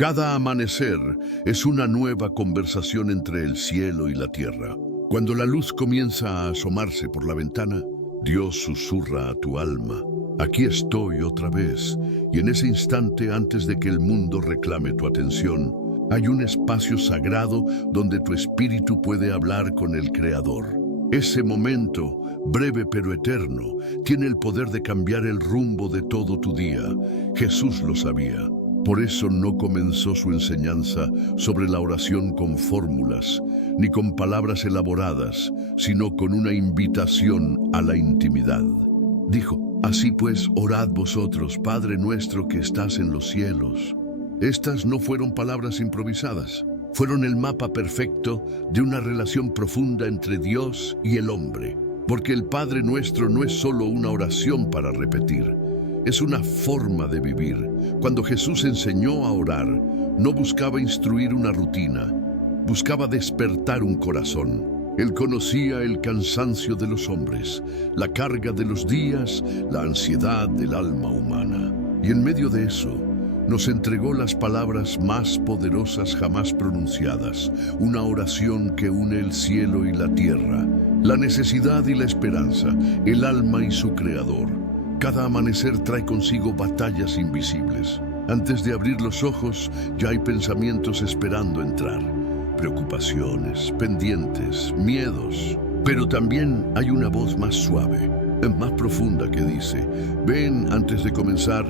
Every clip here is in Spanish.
Cada amanecer es una nueva conversación entre el cielo y la tierra. Cuando la luz comienza a asomarse por la ventana, Dios susurra a tu alma: aquí estoy otra vez. Y en ese instante, antes de que el mundo reclame tu atención, hay un espacio sagrado donde tu espíritu puede hablar con el Creador. Ese momento, breve pero eterno, tiene el poder de cambiar el rumbo de todo tu día. Jesús lo sabía. Por eso no comenzó su enseñanza sobre la oración con fórmulas, ni con palabras elaboradas, sino con una invitación a la intimidad. Dijo: así pues, orad vosotros, Padre nuestro que estás en los cielos. Estas no fueron palabras improvisadas, fueron el mapa perfecto de una relación profunda entre Dios y el hombre. Porque el Padre nuestro no es solo una oración para repetir, es una forma de vivir. Cuando Jesús enseñó a orar, no buscaba instruir una rutina, buscaba despertar un corazón. Él conocía el cansancio de los hombres, la carga de los días, la ansiedad del alma humana. Y en medio de eso, nos entregó las palabras más poderosas jamás pronunciadas, una oración que une el cielo y la tierra, la necesidad y la esperanza, el alma y su creador. Cada amanecer trae consigo batallas invisibles. Antes de abrir los ojos, ya hay pensamientos esperando entrar. Preocupaciones, pendientes, miedos. Pero también hay una voz más suave, más profunda que dice: ven, antes de comenzar,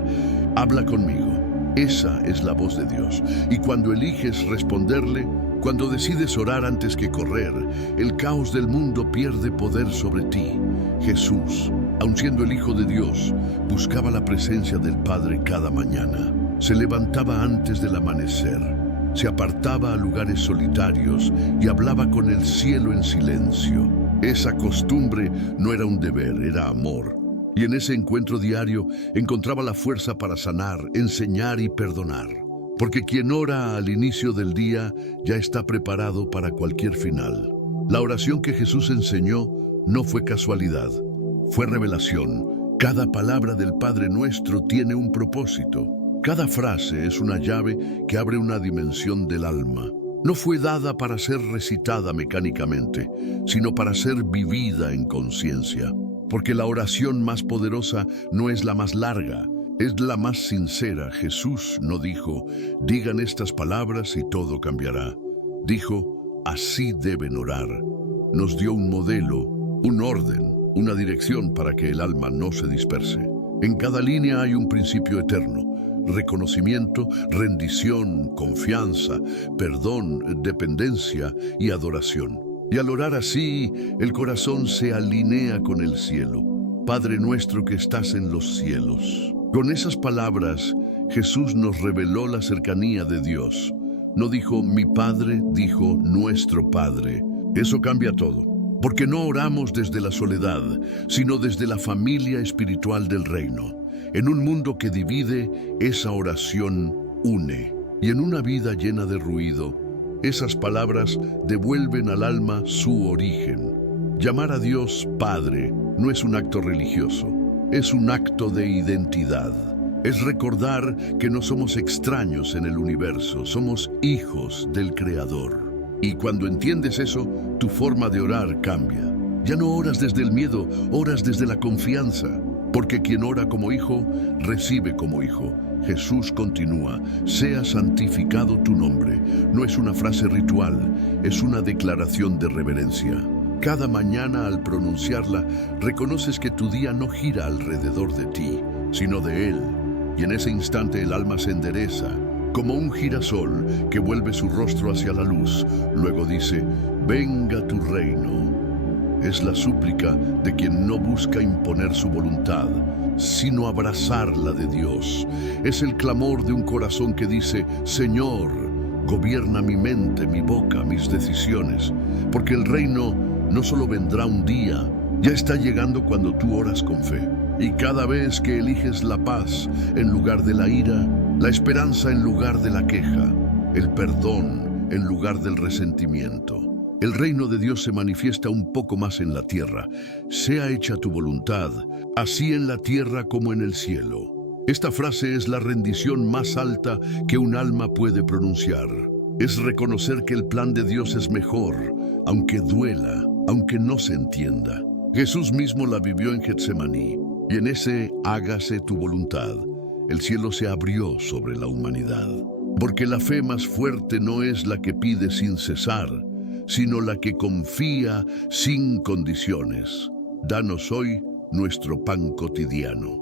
habla conmigo. Esa es la voz de Dios. Y cuando eliges responderle, cuando decides orar antes que correr, el caos del mundo pierde poder sobre ti. Jesús, aun siendo el Hijo de Dios, buscaba la presencia del Padre cada mañana. Se levantaba antes del amanecer, se apartaba a lugares solitarios y hablaba con el cielo en silencio. Esa costumbre no era un deber, era amor. Y en ese encuentro diario encontraba la fuerza para sanar, enseñar y perdonar. Porque quien ora al inicio del día ya está preparado para cualquier final. La oración que Jesús enseñó no fue casualidad, fue revelación. Cada palabra del Padre Nuestro tiene un propósito. Cada frase es una llave que abre una dimensión del alma. No fue dada para ser recitada mecánicamente, sino para ser vivida en conciencia. Porque la oración más poderosa no es la más larga, es la más sincera. Jesús no dijo: digan estas palabras y todo cambiará. Dijo: así deben orar. Nos dio un modelo, un orden, una dirección para que el alma no se disperse. En cada línea hay un principio eterno: reconocimiento, rendición, confianza, perdón, dependencia y adoración. Y al orar así, el corazón se alinea con el cielo. Padre nuestro que estás en los cielos. Con esas palabras, Jesús nos reveló la cercanía de Dios. No dijo mi Padre, dijo nuestro Padre. Eso cambia todo, porque no oramos desde la soledad, sino desde la familia espiritual del reino. En un mundo que divide, esa oración une. Y en una vida llena de ruido, esas palabras devuelven al alma su origen. Llamar a Dios Padre no es un acto religioso, es un acto de identidad. Es recordar que no somos extraños en el universo, somos hijos del Creador. Y cuando entiendes eso, tu forma de orar cambia. Ya no oras desde el miedo, oras desde la confianza. Porque quien ora como hijo, recibe como hijo. Jesús continúa: sea santificado tu nombre. No es una frase ritual, es una declaración de reverencia. Cada mañana al pronunciarla, reconoces que tu día no gira alrededor de ti, sino de Él. Y en ese instante el alma se endereza, como un girasol que vuelve su rostro hacia la luz. Luego dice: venga tu reino. Es la súplica de quien no busca imponer su voluntad, sino abrazar la de Dios. Es el clamor de un corazón que dice: Señor, gobierna mi mente, mi boca, mis decisiones. Porque el reino no solo vendrá un día, ya está llegando cuando tú oras con fe. Y cada vez que eliges la paz en lugar de la ira, la esperanza en lugar de la queja, el perdón en lugar del resentimiento, el reino de Dios se manifiesta un poco más en la tierra. Sea hecha tu voluntad, así en la tierra como en el cielo. Esta frase es la rendición más alta que un alma puede pronunciar. Es reconocer que el plan de Dios es mejor, aunque duela, aunque no se entienda. Jesús mismo la vivió en Getsemaní, y en ese hágase tu voluntad, el cielo se abrió sobre la humanidad. Porque la fe más fuerte no es la que pide sin cesar, sino la que confía sin condiciones. Danos hoy nuestro pan cotidiano.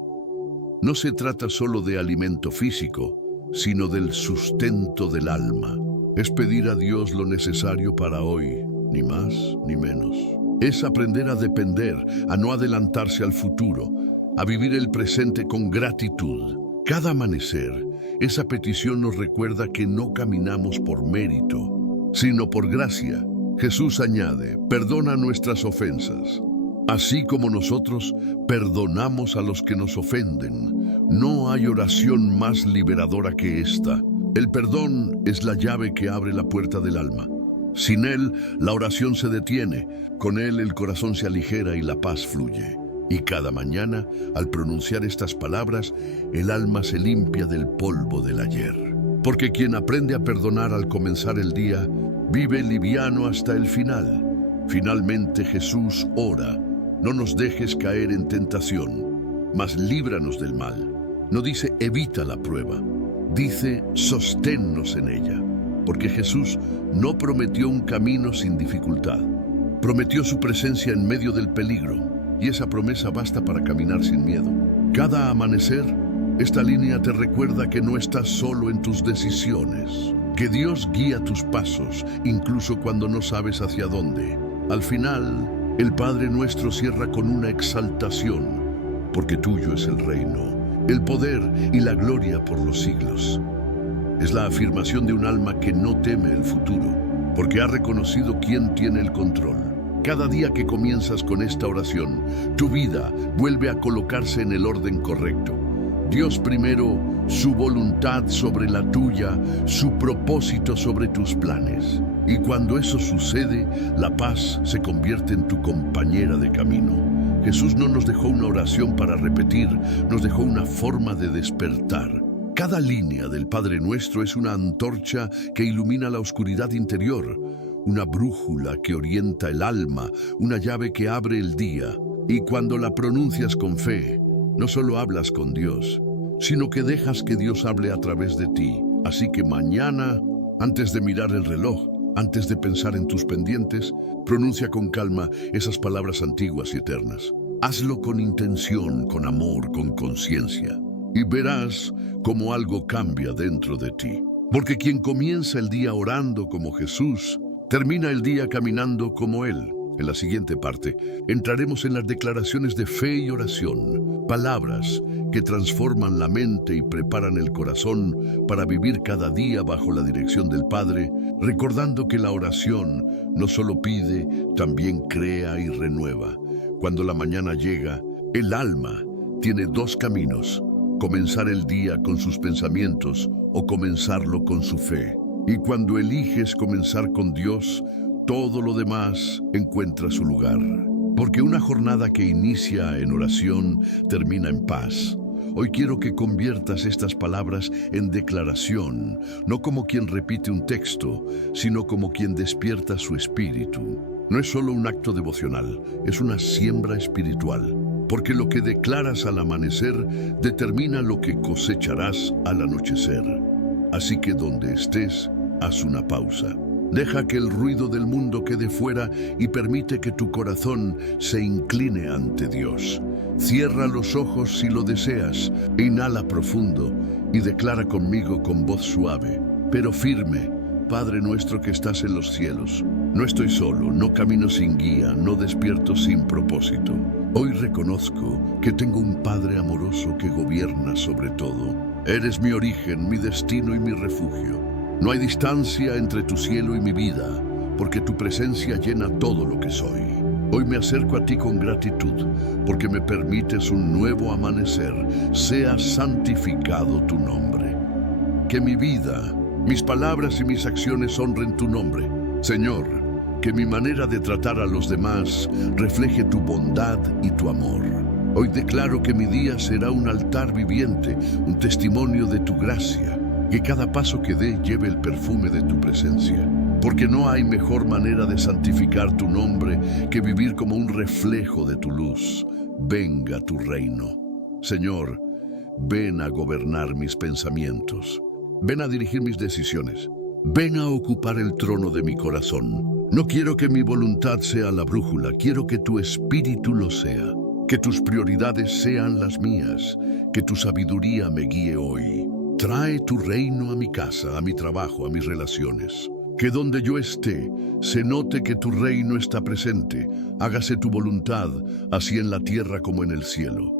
No se trata solo de alimento físico, sino del sustento del alma. Es pedir a Dios lo necesario para hoy, ni más ni menos. Es aprender a depender, a no adelantarse al futuro, a vivir el presente con gratitud. Cada amanecer, esa petición nos recuerda que no caminamos por mérito, sino por gracia. Jesús añade, perdona nuestras ofensas, así como nosotros perdonamos a los que nos ofenden. No hay oración más liberadora que esta. El perdón es la llave que abre la puerta del alma. Sin él, la oración se detiene. Con él, el corazón se aligera y la paz fluye. Y cada mañana, al pronunciar estas palabras, el alma se limpia del polvo del ayer. Porque quien aprende a perdonar al comenzar el día, vive liviano hasta el final. Finalmente Jesús ora, no nos dejes caer en tentación, mas líbranos del mal. No dice evita la prueba, dice sosténnos en ella. Porque Jesús no prometió un camino sin dificultad, prometió su presencia en medio del peligro. Y esa promesa basta para caminar sin miedo. Cada amanecer, esta línea te recuerda que no estás solo en tus decisiones, que Dios guía tus pasos, incluso cuando no sabes hacia dónde. Al final, el Padre Nuestro cierra con una exaltación, porque tuyo es el reino, el poder y la gloria por los siglos. Es la afirmación de un alma que no teme el futuro, porque ha reconocido quién tiene el control. Cada día que comienzas con esta oración, tu vida vuelve a colocarse en el orden correcto. Dios primero, su voluntad sobre la tuya, su propósito sobre tus planes. Y cuando eso sucede, la paz se convierte en tu compañera de camino. Jesús no nos dejó una oración para repetir, nos dejó una forma de despertar. Cada línea del Padre Nuestro es una antorcha que ilumina la oscuridad interior, una brújula que orienta el alma, una llave que abre el día. Y cuando la pronuncias con fe, no solo hablas con Dios, sino que dejas que Dios hable a través de ti. Así que mañana, antes de mirar el reloj, antes de pensar en tus pendientes, pronuncia con calma esas palabras antiguas y eternas. Hazlo con intención, con amor, con conciencia. Y verás cómo algo cambia dentro de ti. Porque quien comienza el día orando como Jesús, termina el día caminando como Él. En la siguiente parte, entraremos en las declaraciones de fe y oración, palabras que transforman la mente y preparan el corazón para vivir cada día bajo la dirección del Padre, recordando que la oración no solo pide, también crea y renueva. Cuando la mañana llega, el alma tiene dos caminos: comenzar el día con sus pensamientos o comenzarlo con su fe. Y cuando eliges comenzar con Dios, todo lo demás encuentra su lugar. Porque una jornada que inicia en oración termina en paz. Hoy quiero que conviertas estas palabras en declaración, no como quien repite un texto, sino como quien despierta su espíritu. No es solo un acto devocional, es una siembra espiritual. Porque lo que declaras al amanecer determina lo que cosecharás al anochecer. Así que donde estés, haz una pausa. Deja que el ruido del mundo quede fuera y permite que tu corazón se incline ante Dios. Cierra los ojos si lo deseas, inhala profundo y declara conmigo con voz suave, pero firme: Padre nuestro que estás en los cielos. No estoy solo, no camino sin guía, no despierto sin propósito. Hoy reconozco que tengo un Padre amoroso que gobierna sobre todo. Eres mi origen, mi destino y mi refugio. No hay distancia entre tu cielo y mi vida, porque tu presencia llena todo lo que soy. Hoy me acerco a ti con gratitud, porque me permites un nuevo amanecer. Sea santificado tu nombre. Que mi vida, mis palabras y mis acciones honren tu nombre. Señor, que mi manera de tratar a los demás refleje tu bondad y tu amor. Hoy declaro que mi día será un altar viviente, un testimonio de tu gracia, que cada paso que dé lleve el perfume de tu presencia. Porque no hay mejor manera de santificar tu nombre que vivir como un reflejo de tu luz. Venga tu reino. Señor, ven a gobernar mis pensamientos. Ven a dirigir mis decisiones. Ven a ocupar el trono de mi corazón. No quiero que mi voluntad sea la brújula, quiero que tu espíritu lo sea. Que tus prioridades sean las mías, que tu sabiduría me guíe hoy. Trae tu reino a mi casa, a mi trabajo, a mis relaciones. Que donde yo esté, se note que tu reino está presente. Hágase tu voluntad, así en la tierra como en el cielo.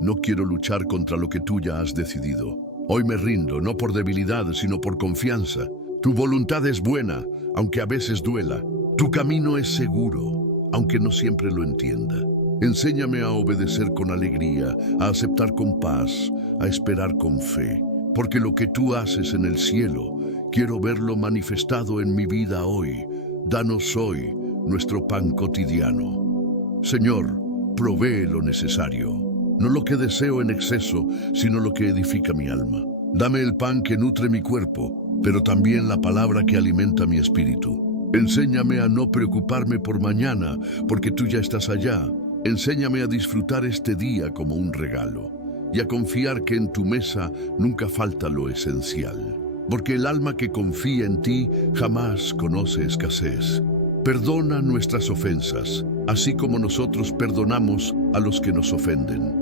No quiero luchar contra lo que tú ya has decidido. Hoy me rindo, no por debilidad, sino por confianza. Tu voluntad es buena, aunque a veces duela. Tu camino es seguro, aunque no siempre lo entienda. Enséñame a obedecer con alegría, a aceptar con paz, a esperar con fe. Porque lo que tú haces en el cielo, quiero verlo manifestado en mi vida hoy. Danos hoy nuestro pan cotidiano. Señor, provee lo necesario. No lo que deseo en exceso, sino lo que edifica mi alma. Dame el pan que nutre mi cuerpo, pero también la palabra que alimenta mi espíritu. Enséñame a no preocuparme por mañana, porque tú ya estás allá. Enséñame a disfrutar este día como un regalo y a confiar que en tu mesa nunca falta lo esencial. Porque el alma que confía en ti jamás conoce escasez. Perdona nuestras ofensas, así como nosotros perdonamos a los que nos ofenden.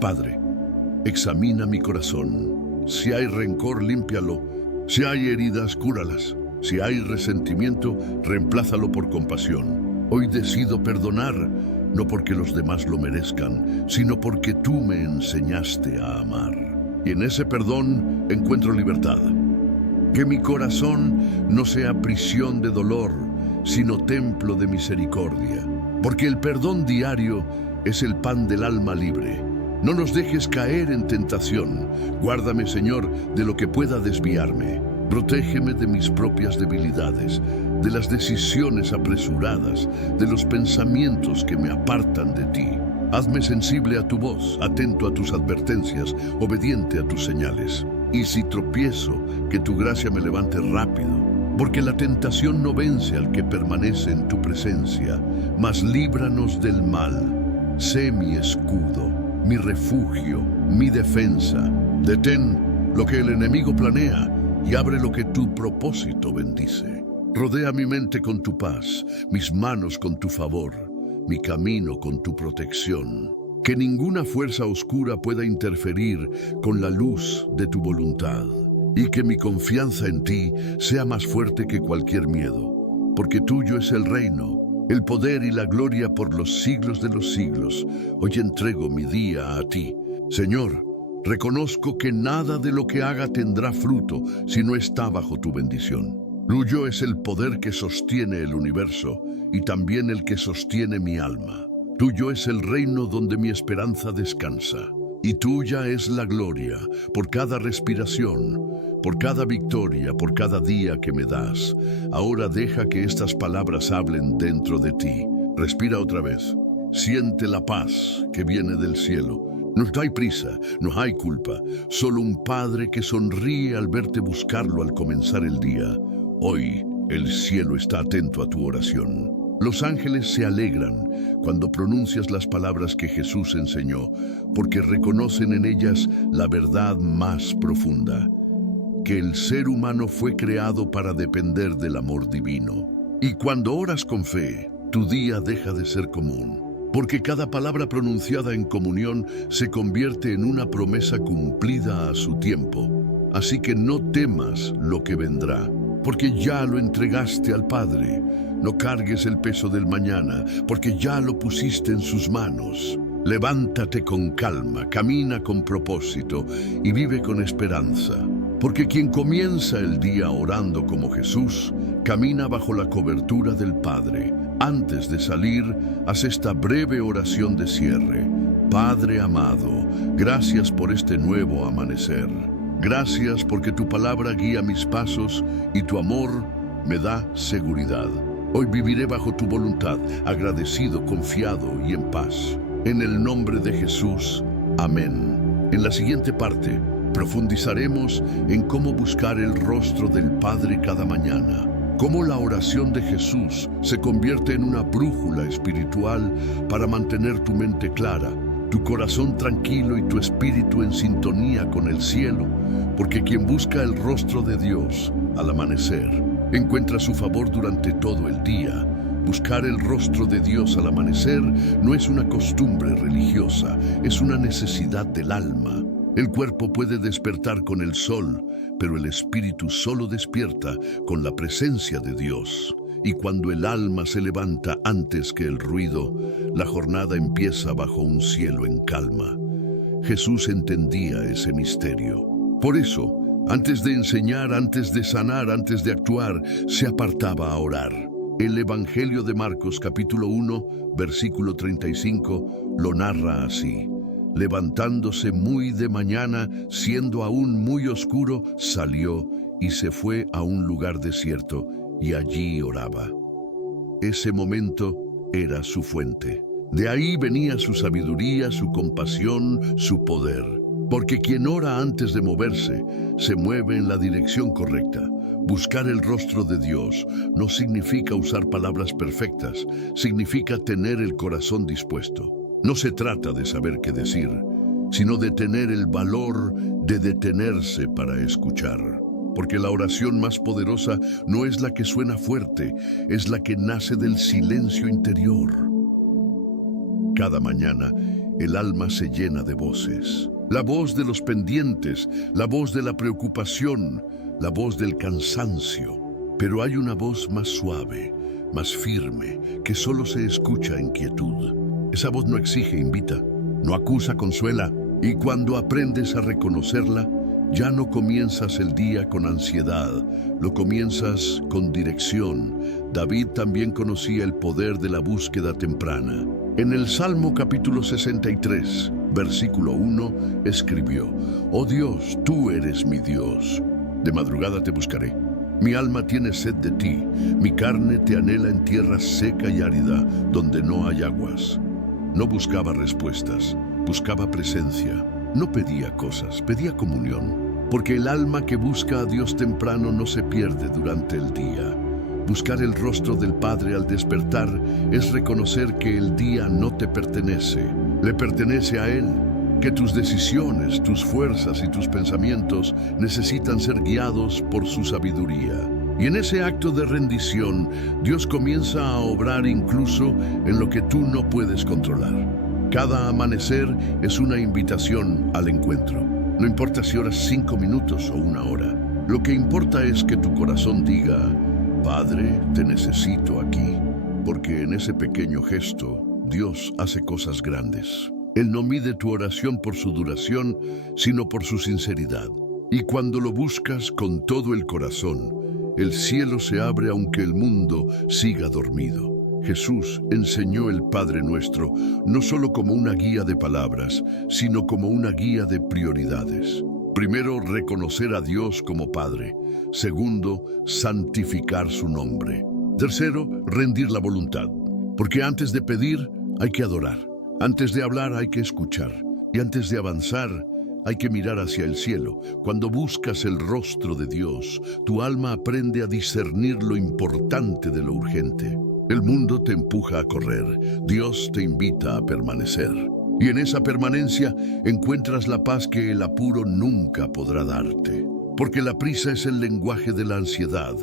Padre, examina mi corazón. Si hay rencor, límpialo. Si hay heridas, cúralas. Si hay resentimiento, reemplázalo por compasión. Hoy decido perdonar, no porque los demás lo merezcan, sino porque tú me enseñaste a amar. Y en ese perdón encuentro libertad. Que mi corazón no sea prisión de dolor, sino templo de misericordia. Porque el perdón diario es el pan del alma libre. No nos dejes caer en tentación. Guárdame, Señor, de lo que pueda desviarme. Protégeme de mis propias debilidades, de las decisiones apresuradas, de los pensamientos que me apartan de ti. Hazme sensible a tu voz, atento a tus advertencias, obediente a tus señales. Y si tropiezo, que tu gracia me levante rápido, porque la tentación no vence al que permanece en tu presencia, mas líbranos del mal. Sé mi escudo, mi refugio, mi defensa. Detén lo que el enemigo planea y abre lo que tu propósito bendice. Rodea mi mente con tu paz, mis manos con tu favor, mi camino con tu protección. Que ninguna fuerza oscura pueda interferir con la luz de tu voluntad. Y que mi confianza en ti sea más fuerte que cualquier miedo. Porque tuyo es el reino, el poder y la gloria por los siglos de los siglos. Hoy entrego mi día a ti. Señor, reconozco que nada de lo que haga tendrá fruto si no está bajo tu bendición. Tuyo es el poder que sostiene el universo y también el que sostiene mi alma. Tuyo es el reino donde mi esperanza descansa. Y tuya es la gloria por cada respiración, por cada victoria, por cada día que me das. Ahora deja que estas palabras hablen dentro de ti. Respira otra vez. Siente la paz que viene del cielo. No hay prisa, no hay culpa, solo un padre que sonríe al verte buscarlo al comenzar el día. Hoy el cielo está atento a tu oración. Los ángeles se alegran cuando pronuncias las palabras que Jesús enseñó, porque reconocen en ellas la verdad más profunda, que el ser humano fue creado para depender del amor divino. Y cuando oras con fe, tu día deja de ser común. Porque cada palabra pronunciada en comunión se convierte en una promesa cumplida a su tiempo. Así que no temas lo que vendrá, porque ya lo entregaste al Padre. No cargues el peso del mañana, porque ya lo pusiste en sus manos. Levántate con calma, camina con propósito y vive con esperanza. Porque quien comienza el día orando como Jesús, camina bajo la cobertura del Padre. Antes de salir, haz esta breve oración de cierre. Padre amado, gracias por este nuevo amanecer. Gracias porque tu palabra guía mis pasos y tu amor me da seguridad. Hoy viviré bajo tu voluntad, agradecido, confiado y en paz. En el nombre de Jesús, amén. En la siguiente parte, profundizaremos en cómo buscar el rostro del Padre cada mañana, cómo la oración de Jesús se convierte en una brújula espiritual para mantener tu mente clara, tu corazón tranquilo y tu espíritu en sintonía con el cielo, porque quien busca el rostro de Dios al amanecer, encuentra su favor durante todo el día. Buscar el rostro de Dios al amanecer no es una costumbre religiosa, es una necesidad del alma. El cuerpo puede despertar con el sol, pero el espíritu solo despierta con la presencia de Dios. Y cuando el alma se levanta antes que el ruido, la jornada empieza bajo un cielo en calma. Jesús entendía ese misterio. Por eso, antes de enseñar, antes de sanar, antes de actuar, se apartaba a orar. El Evangelio de Marcos capítulo 1, versículo 35, lo narra así. Levantándose muy de mañana, siendo aún muy oscuro, salió y se fue a un lugar desierto, y allí oraba. Ese momento era su fuente. De ahí venía su sabiduría, su compasión, su poder. Porque quien ora antes de moverse, se mueve en la dirección correcta. Buscar el rostro de Dios no significa usar palabras perfectas, significa tener el corazón dispuesto. No se trata de saber qué decir, sino de tener el valor de detenerse para escuchar. Porque la oración más poderosa no es la que suena fuerte, es la que nace del silencio interior. Cada mañana, el alma se llena de voces. La voz de los pendientes, la voz de la preocupación, la voz del cansancio. Pero hay una voz más suave, más firme, que solo se escucha en quietud. Esa voz no exige, invita, no acusa, consuela. Y cuando aprendes a reconocerla, ya no comienzas el día con ansiedad, lo comienzas con dirección. David también conocía el poder de la búsqueda temprana. En el Salmo capítulo 63, versículo 1, escribió: «Oh Dios, tú eres mi Dios. De madrugada te buscaré. Mi alma tiene sed de ti, mi carne te anhela en tierra seca y árida, donde no hay aguas». No buscaba respuestas, buscaba presencia. No pedía cosas, pedía comunión. Porque el alma que busca a Dios temprano no se pierde durante el día. Buscar el rostro del Padre al despertar es reconocer que el día no te pertenece, le pertenece a Él. Que tus decisiones, tus fuerzas y tus pensamientos necesitan ser guiados por su sabiduría. Y en ese acto de rendición, Dios comienza a obrar incluso en lo que tú no puedes controlar. Cada amanecer es una invitación al encuentro. No importa si oras 5 minutos o 1 hora. Lo que importa es que tu corazón diga: Padre, te necesito aquí. Porque en ese pequeño gesto, Dios hace cosas grandes. Él no mide tu oración por su duración, sino por su sinceridad. Y cuando lo buscas con todo el corazón, el cielo se abre aunque el mundo siga dormido. Jesús enseñó el Padre Nuestro no solo como una guía de palabras, sino como una guía de prioridades. Primero, reconocer a Dios como Padre. Segundo, santificar su nombre. Tercero, rendir la voluntad. Porque antes de pedir, hay que adorar. Antes de hablar, hay que escuchar. Y antes de avanzar, hay que mirar hacia el cielo. Cuando buscas el rostro de Dios, tu alma aprende a discernir lo importante de lo urgente. El mundo te empuja a correr, Dios te invita a permanecer. Y en esa permanencia encuentras la paz que el apuro nunca podrá darte. Porque la prisa es el lenguaje de la ansiedad,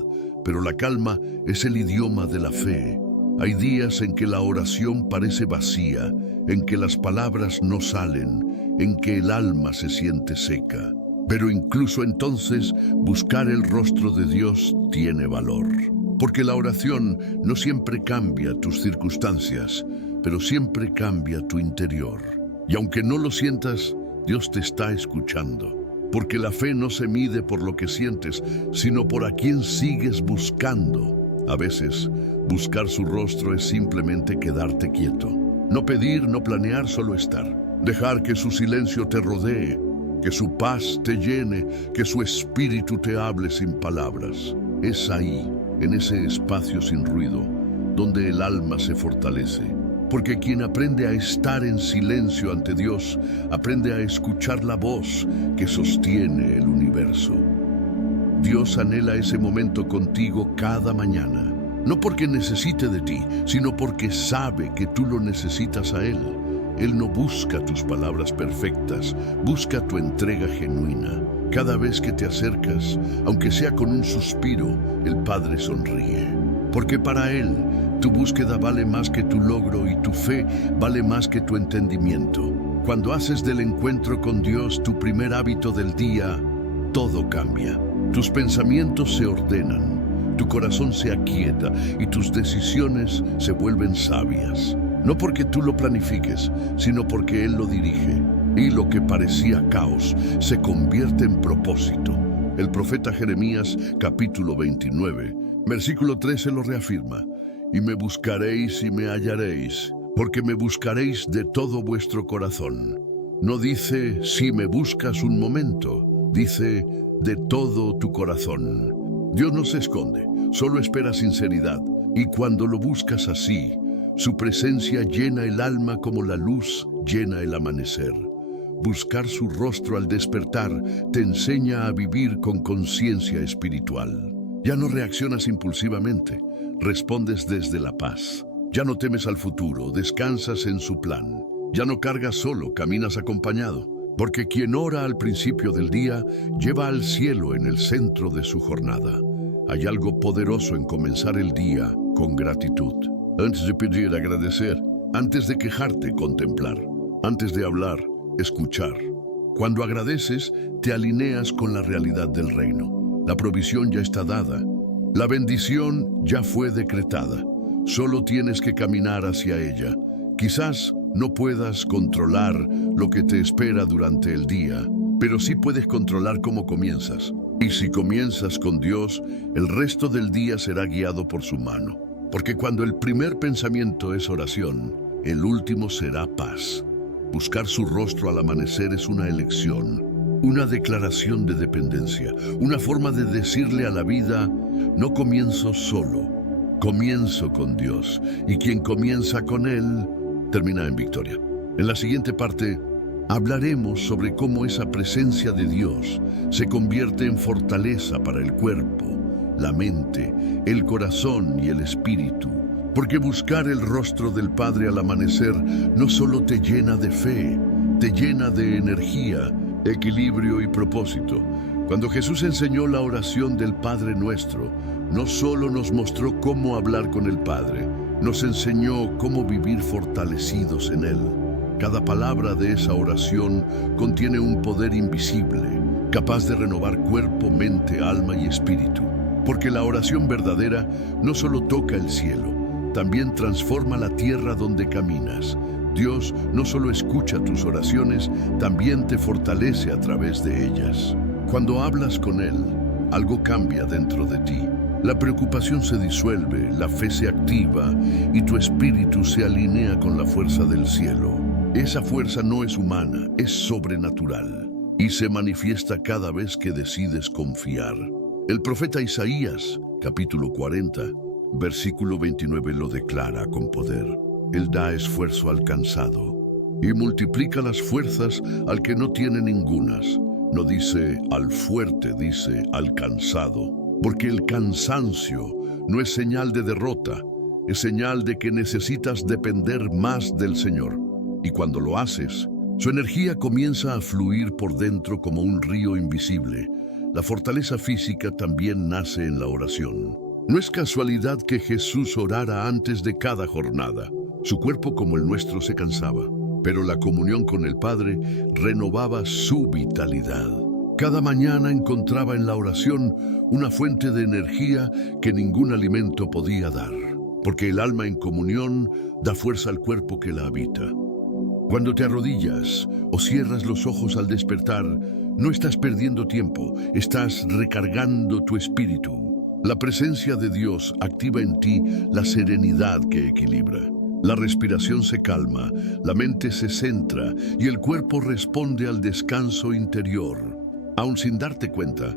pero la calma es el idioma de la fe. Hay días en que la oración parece vacía, en que las palabras no salen, en que el alma se siente seca. Pero incluso entonces, buscar el rostro de Dios tiene valor. Porque la oración no siempre cambia tus circunstancias, pero siempre cambia tu interior. Y aunque no lo sientas, Dios te está escuchando. Porque la fe no se mide por lo que sientes, sino por a quién sigues buscando. A veces, buscar su rostro es simplemente quedarte quieto. No pedir, no planear, solo estar. Dejar que su silencio te rodee, que su paz te llene, que su espíritu te hable sin palabras. Es ahí, en ese espacio sin ruido, donde el alma se fortalece. porque quien aprende a estar en silencio ante Dios, aprende a escuchar la voz que sostiene el universo. Dios anhela ese momento contigo cada mañana, no porque necesite de ti, sino porque sabe que tú lo necesitas a Él. Él no busca tus palabras perfectas, busca tu entrega genuina. Cada vez que te acercas, aunque sea con un suspiro, el Padre sonríe. Porque para Él, tu búsqueda vale más que tu logro y tu fe vale más que tu entendimiento. Cuando haces del encuentro con Dios tu primer hábito del día, todo cambia. Tus pensamientos se ordenan, tu corazón se aquieta y tus decisiones se vuelven sabias. No porque tú lo planifiques, sino porque Él lo dirige. Y lo que parecía caos se convierte en propósito. El profeta Jeremías, capítulo 29, versículo 13 lo reafirma. Y me buscaréis y me hallaréis, porque me buscaréis de todo vuestro corazón. No dice, si me buscas un momento, dice, de todo tu corazón. Dios no se esconde, solo espera sinceridad. Y cuando lo buscas así, su presencia llena el alma como la luz llena el amanecer. Buscar su rostro al despertar te enseña a vivir con conciencia espiritual. Ya no reaccionas impulsivamente, respondes desde la paz. Ya no temes al futuro, descansas en su plan. Ya no cargas solo, caminas acompañado. Porque quien ora al principio del día, lleva al cielo en el centro de su jornada. Hay algo poderoso en comenzar el día con gratitud. Antes de pedir, agradecer. Antes de quejarte, contemplar. Antes de hablar, escuchar. Cuando agradeces, te alineas con la realidad del reino. La provisión ya está dada. La bendición ya fue decretada. Solo tienes que caminar hacia ella. Quizás no puedas controlar lo que te espera durante el día, pero sí puedes controlar cómo comienzas. Y si comienzas con Dios, el resto del día será guiado por su mano. Porque cuando el primer pensamiento es oración, el último será paz. Buscar su rostro al amanecer es una elección, una declaración de dependencia, una forma de decirle a la vida, no comienzo solo, comienzo con Dios, y quien comienza con Él, termina en victoria. En la siguiente parte, hablaremos sobre cómo esa presencia de Dios se convierte en fortaleza para el cuerpo, la mente, el corazón y el espíritu. Porque buscar el rostro del Padre al amanecer no solo te llena de fe, te llena de energía, equilibrio y propósito. Cuando Jesús enseñó la oración del Padre Nuestro, no solo nos mostró cómo hablar con el Padre, nos enseñó cómo vivir fortalecidos en Él. Cada palabra de esa oración contiene un poder invisible, capaz de renovar cuerpo, mente, alma y espíritu. Porque la oración verdadera no solo toca el cielo, también transforma la tierra donde caminas. Dios no solo escucha tus oraciones, también te fortalece a través de ellas. Cuando hablas con Él, algo cambia dentro de ti. La preocupación se disuelve, la fe se activa y tu espíritu se alinea con la fuerza del cielo. Esa fuerza no es humana, es sobrenatural y se manifiesta cada vez que decides confiar. El profeta Isaías, capítulo 40, versículo 29 lo declara con poder. Él da esfuerzo al cansado y multiplica las fuerzas al que no tiene ningunas. No dice al fuerte, dice al cansado. Porque el cansancio no es señal de derrota, es señal de que necesitas depender más del Señor. Y cuando lo haces, su energía comienza a fluir por dentro como un río invisible. La fortaleza física también nace en la oración. No es casualidad que Jesús orara antes de cada jornada. Su cuerpo como el nuestro se cansaba, pero la comunión con el Padre renovaba su vitalidad. Cada mañana encontraba en la oración una fuente de energía que ningún alimento podía dar, porque el alma en comunión da fuerza al cuerpo que la habita. Cuando te arrodillas o cierras los ojos al despertar, no estás perdiendo tiempo, estás recargando tu espíritu. La presencia de Dios activa en ti la serenidad que equilibra. La respiración se calma, la mente se centra y el cuerpo responde al descanso interior. Aun sin darte cuenta,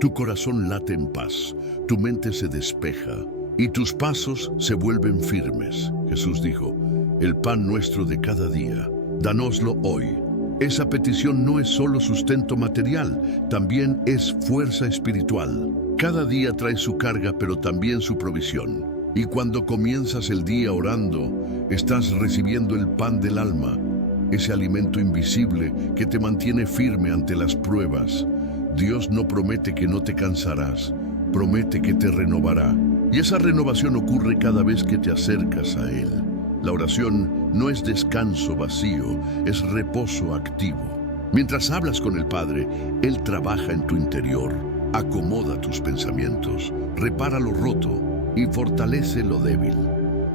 tu corazón late en paz, tu mente se despeja y tus pasos se vuelven firmes. Jesús dijo, el pan nuestro de cada día, dánoslo hoy. Esa petición no es solo sustento material, también es fuerza espiritual. Cada día trae su carga, pero también su provisión. Y cuando comienzas el día orando, estás recibiendo el pan del alma, ese alimento invisible que te mantiene firme ante las pruebas. Dios no promete que no te cansarás, promete que te renovará. Y esa renovación ocurre cada vez que te acercas a Él. La oración no es descanso vacío, es reposo activo. Mientras hablas con el Padre, Él trabaja en tu interior, acomoda tus pensamientos, repara lo roto y fortalece lo débil.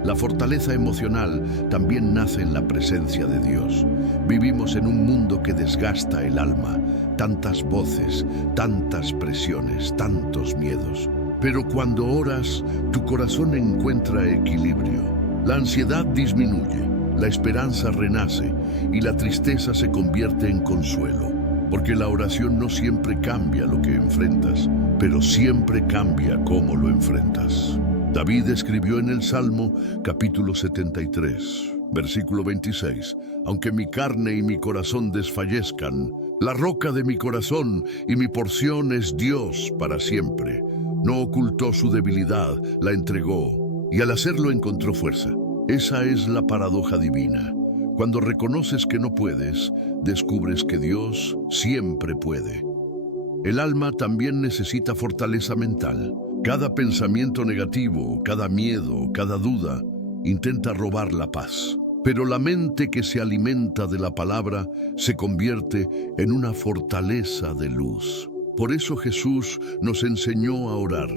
La fortaleza emocional también nace en la presencia de Dios. Vivimos en un mundo que desgasta el alma, tantas voces, tantas presiones, tantos miedos. Pero cuando oras, tu corazón encuentra equilibrio. La ansiedad disminuye, la esperanza renace y la tristeza se convierte en consuelo. Porque la oración no siempre cambia lo que enfrentas, pero siempre cambia cómo lo enfrentas. David escribió en el Salmo capítulo 73, versículo 26, aunque mi carne y mi corazón desfallezcan, la roca de mi corazón y mi porción es Dios para siempre. No ocultó su debilidad, la entregó, y al hacerlo encontró fuerza. Esa es la paradoja divina. Cuando reconoces que no puedes, descubres que Dios siempre puede. El alma también necesita fortaleza mental. Cada pensamiento negativo, cada miedo, cada duda, intenta robar la paz. Pero la mente que se alimenta de la palabra se convierte en una fortaleza de luz. Por eso Jesús nos enseñó a orar.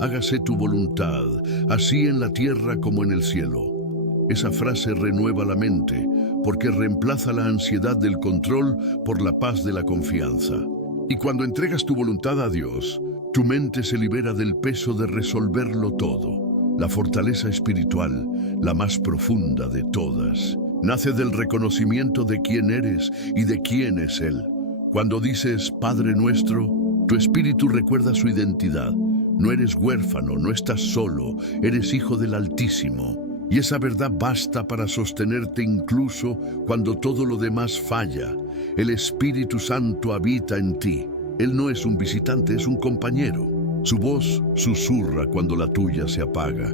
Hágase tu voluntad, así en la tierra como en el cielo. Esa frase renueva la mente, porque reemplaza la ansiedad del control por la paz de la confianza. Y cuando entregas tu voluntad a Dios, tu mente se libera del peso de resolverlo todo. La fortaleza espiritual, la más profunda de todas, nace del reconocimiento de quién eres y de quién es Él. Cuando dices Padre nuestro, tu espíritu recuerda su identidad. No eres huérfano, no estás solo, eres hijo del Altísimo. Y esa verdad basta para sostenerte incluso cuando todo lo demás falla. El Espíritu Santo habita en ti. Él no es un visitante, es un compañero. Su voz susurra cuando la tuya se apaga.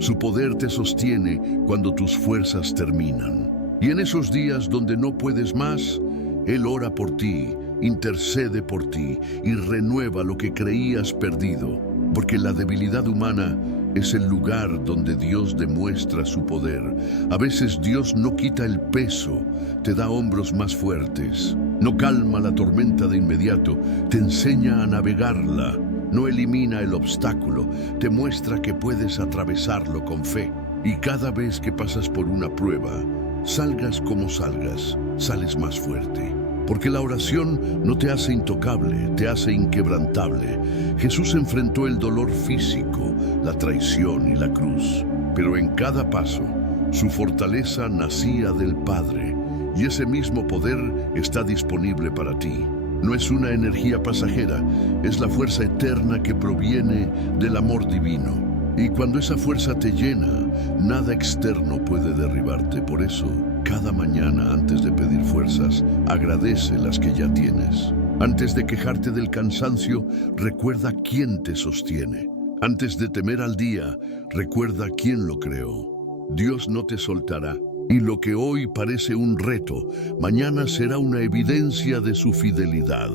Su poder te sostiene cuando tus fuerzas terminan. Y en esos días donde no puedes más, Él ora por ti, intercede por ti y renueva lo que creías perdido. Porque la debilidad humana es el lugar donde Dios demuestra su poder. A veces Dios no quita el peso, te da hombros más fuertes. No calma la tormenta de inmediato, te enseña a navegarla. No elimina el obstáculo, te muestra que puedes atravesarlo con fe. Y cada vez que pasas por una prueba, salgas como salgas, sales más fuerte. Porque la oración no te hace intocable, te hace inquebrantable. Jesús enfrentó el dolor físico, la traición y la cruz. Pero en cada paso, su fortaleza nacía del Padre. Y ese mismo poder está disponible para ti. No es una energía pasajera, es la fuerza eterna que proviene del amor divino. Y cuando esa fuerza te llena, nada externo puede derribarte. Por eso, cada mañana antes de pedir fuerzas, agradece las que ya tienes. Antes de quejarte del cansancio, recuerda quién te sostiene. Antes de temer al día, recuerda quién lo creó. Dios no te soltará. Y lo que hoy parece un reto, mañana será una evidencia de su fidelidad.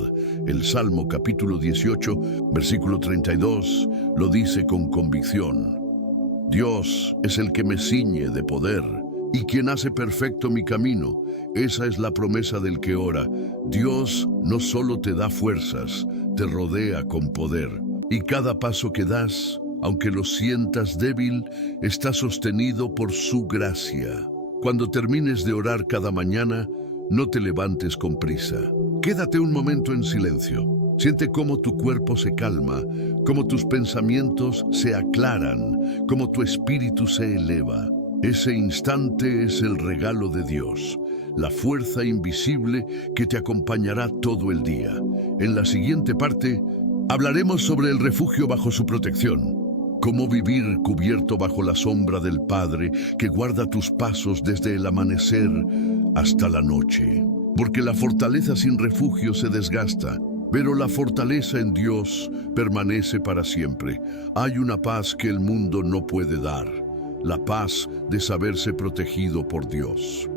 El Salmo capítulo 18, versículo 32, lo dice con convicción. Dios es el que me ciñe de poder y quien hace perfecto mi camino. Esa es la promesa del que ora. Dios no solo te da fuerzas, te rodea con poder. Y cada paso que das, aunque lo sientas débil, está sostenido por su gracia. Cuando termines de orar cada mañana, no te levantes con prisa. Quédate un momento en silencio. Siente cómo tu cuerpo se calma, cómo tus pensamientos se aclaran, cómo tu espíritu se eleva. Ese instante es el regalo de Dios, la fuerza invisible que te acompañará todo el día. En la siguiente parte, hablaremos sobre el refugio bajo su protección. ¿Cómo vivir cubierto bajo la sombra del Padre que guarda tus pasos desde el amanecer hasta la noche? Porque la fortaleza sin refugio se desgasta, pero la fortaleza en Dios permanece para siempre. Hay una paz que el mundo no puede dar, la paz de saberse protegido por Dios.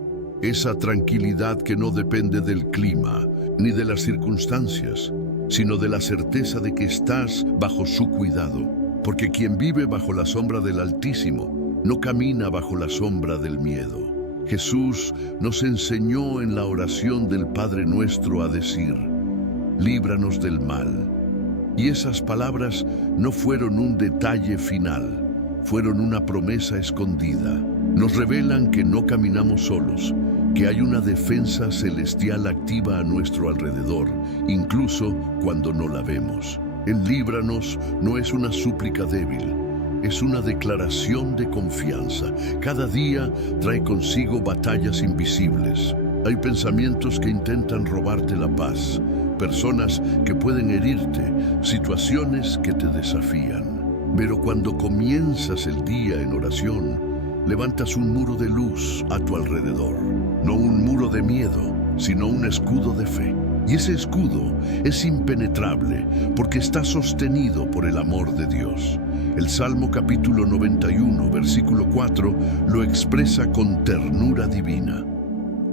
Esa tranquilidad que no depende del clima ni de las circunstancias, sino de la certeza de que estás bajo su cuidado. Porque quien vive bajo la sombra del Altísimo no camina bajo la sombra del miedo. Jesús nos enseñó en la oración del Padre Nuestro a decir: líbranos del mal. Y esas palabras no fueron un detalle final, fueron una promesa escondida. Nos revelan que no caminamos solos, que hay una defensa celestial activa a nuestro alrededor, incluso cuando no la vemos. El líbranos no es una súplica débil, es una declaración de confianza. Cada día trae consigo batallas invisibles. Hay pensamientos que intentan robarte la paz, personas que pueden herirte, situaciones que te desafían. Pero cuando comienzas el día en oración, levantas un muro de luz a tu alrededor. No un muro de miedo, sino un escudo de fe. Y ese escudo es impenetrable porque está sostenido por el amor de Dios. El Salmo capítulo 91, versículo 4, lo expresa con ternura divina.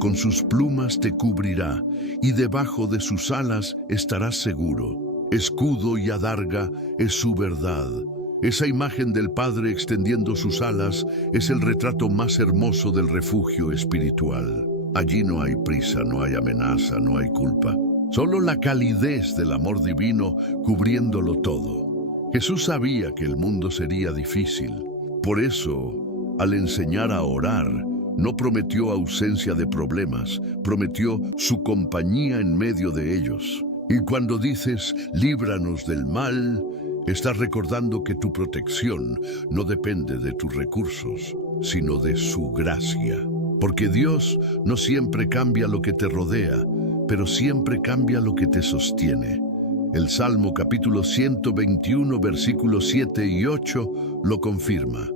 Con sus plumas te cubrirá, y debajo de sus alas estarás seguro. Escudo y adarga es su verdad. Esa imagen del Padre extendiendo sus alas es el retrato más hermoso del refugio espiritual. Allí no hay prisa, no hay amenaza, no hay culpa. Solo la calidez del amor divino cubriéndolo todo. Jesús sabía que el mundo sería difícil. Por eso, al enseñar a orar, no prometió ausencia de problemas, prometió su compañía en medio de ellos. Y cuando dices, líbranos del mal, estás recordando que tu protección no depende de tus recursos, sino de su gracia. Porque Dios no siempre cambia lo que te rodea, pero siempre cambia lo que te sostiene. El Salmo capítulo 121, versículos 7 y 8 lo confirma.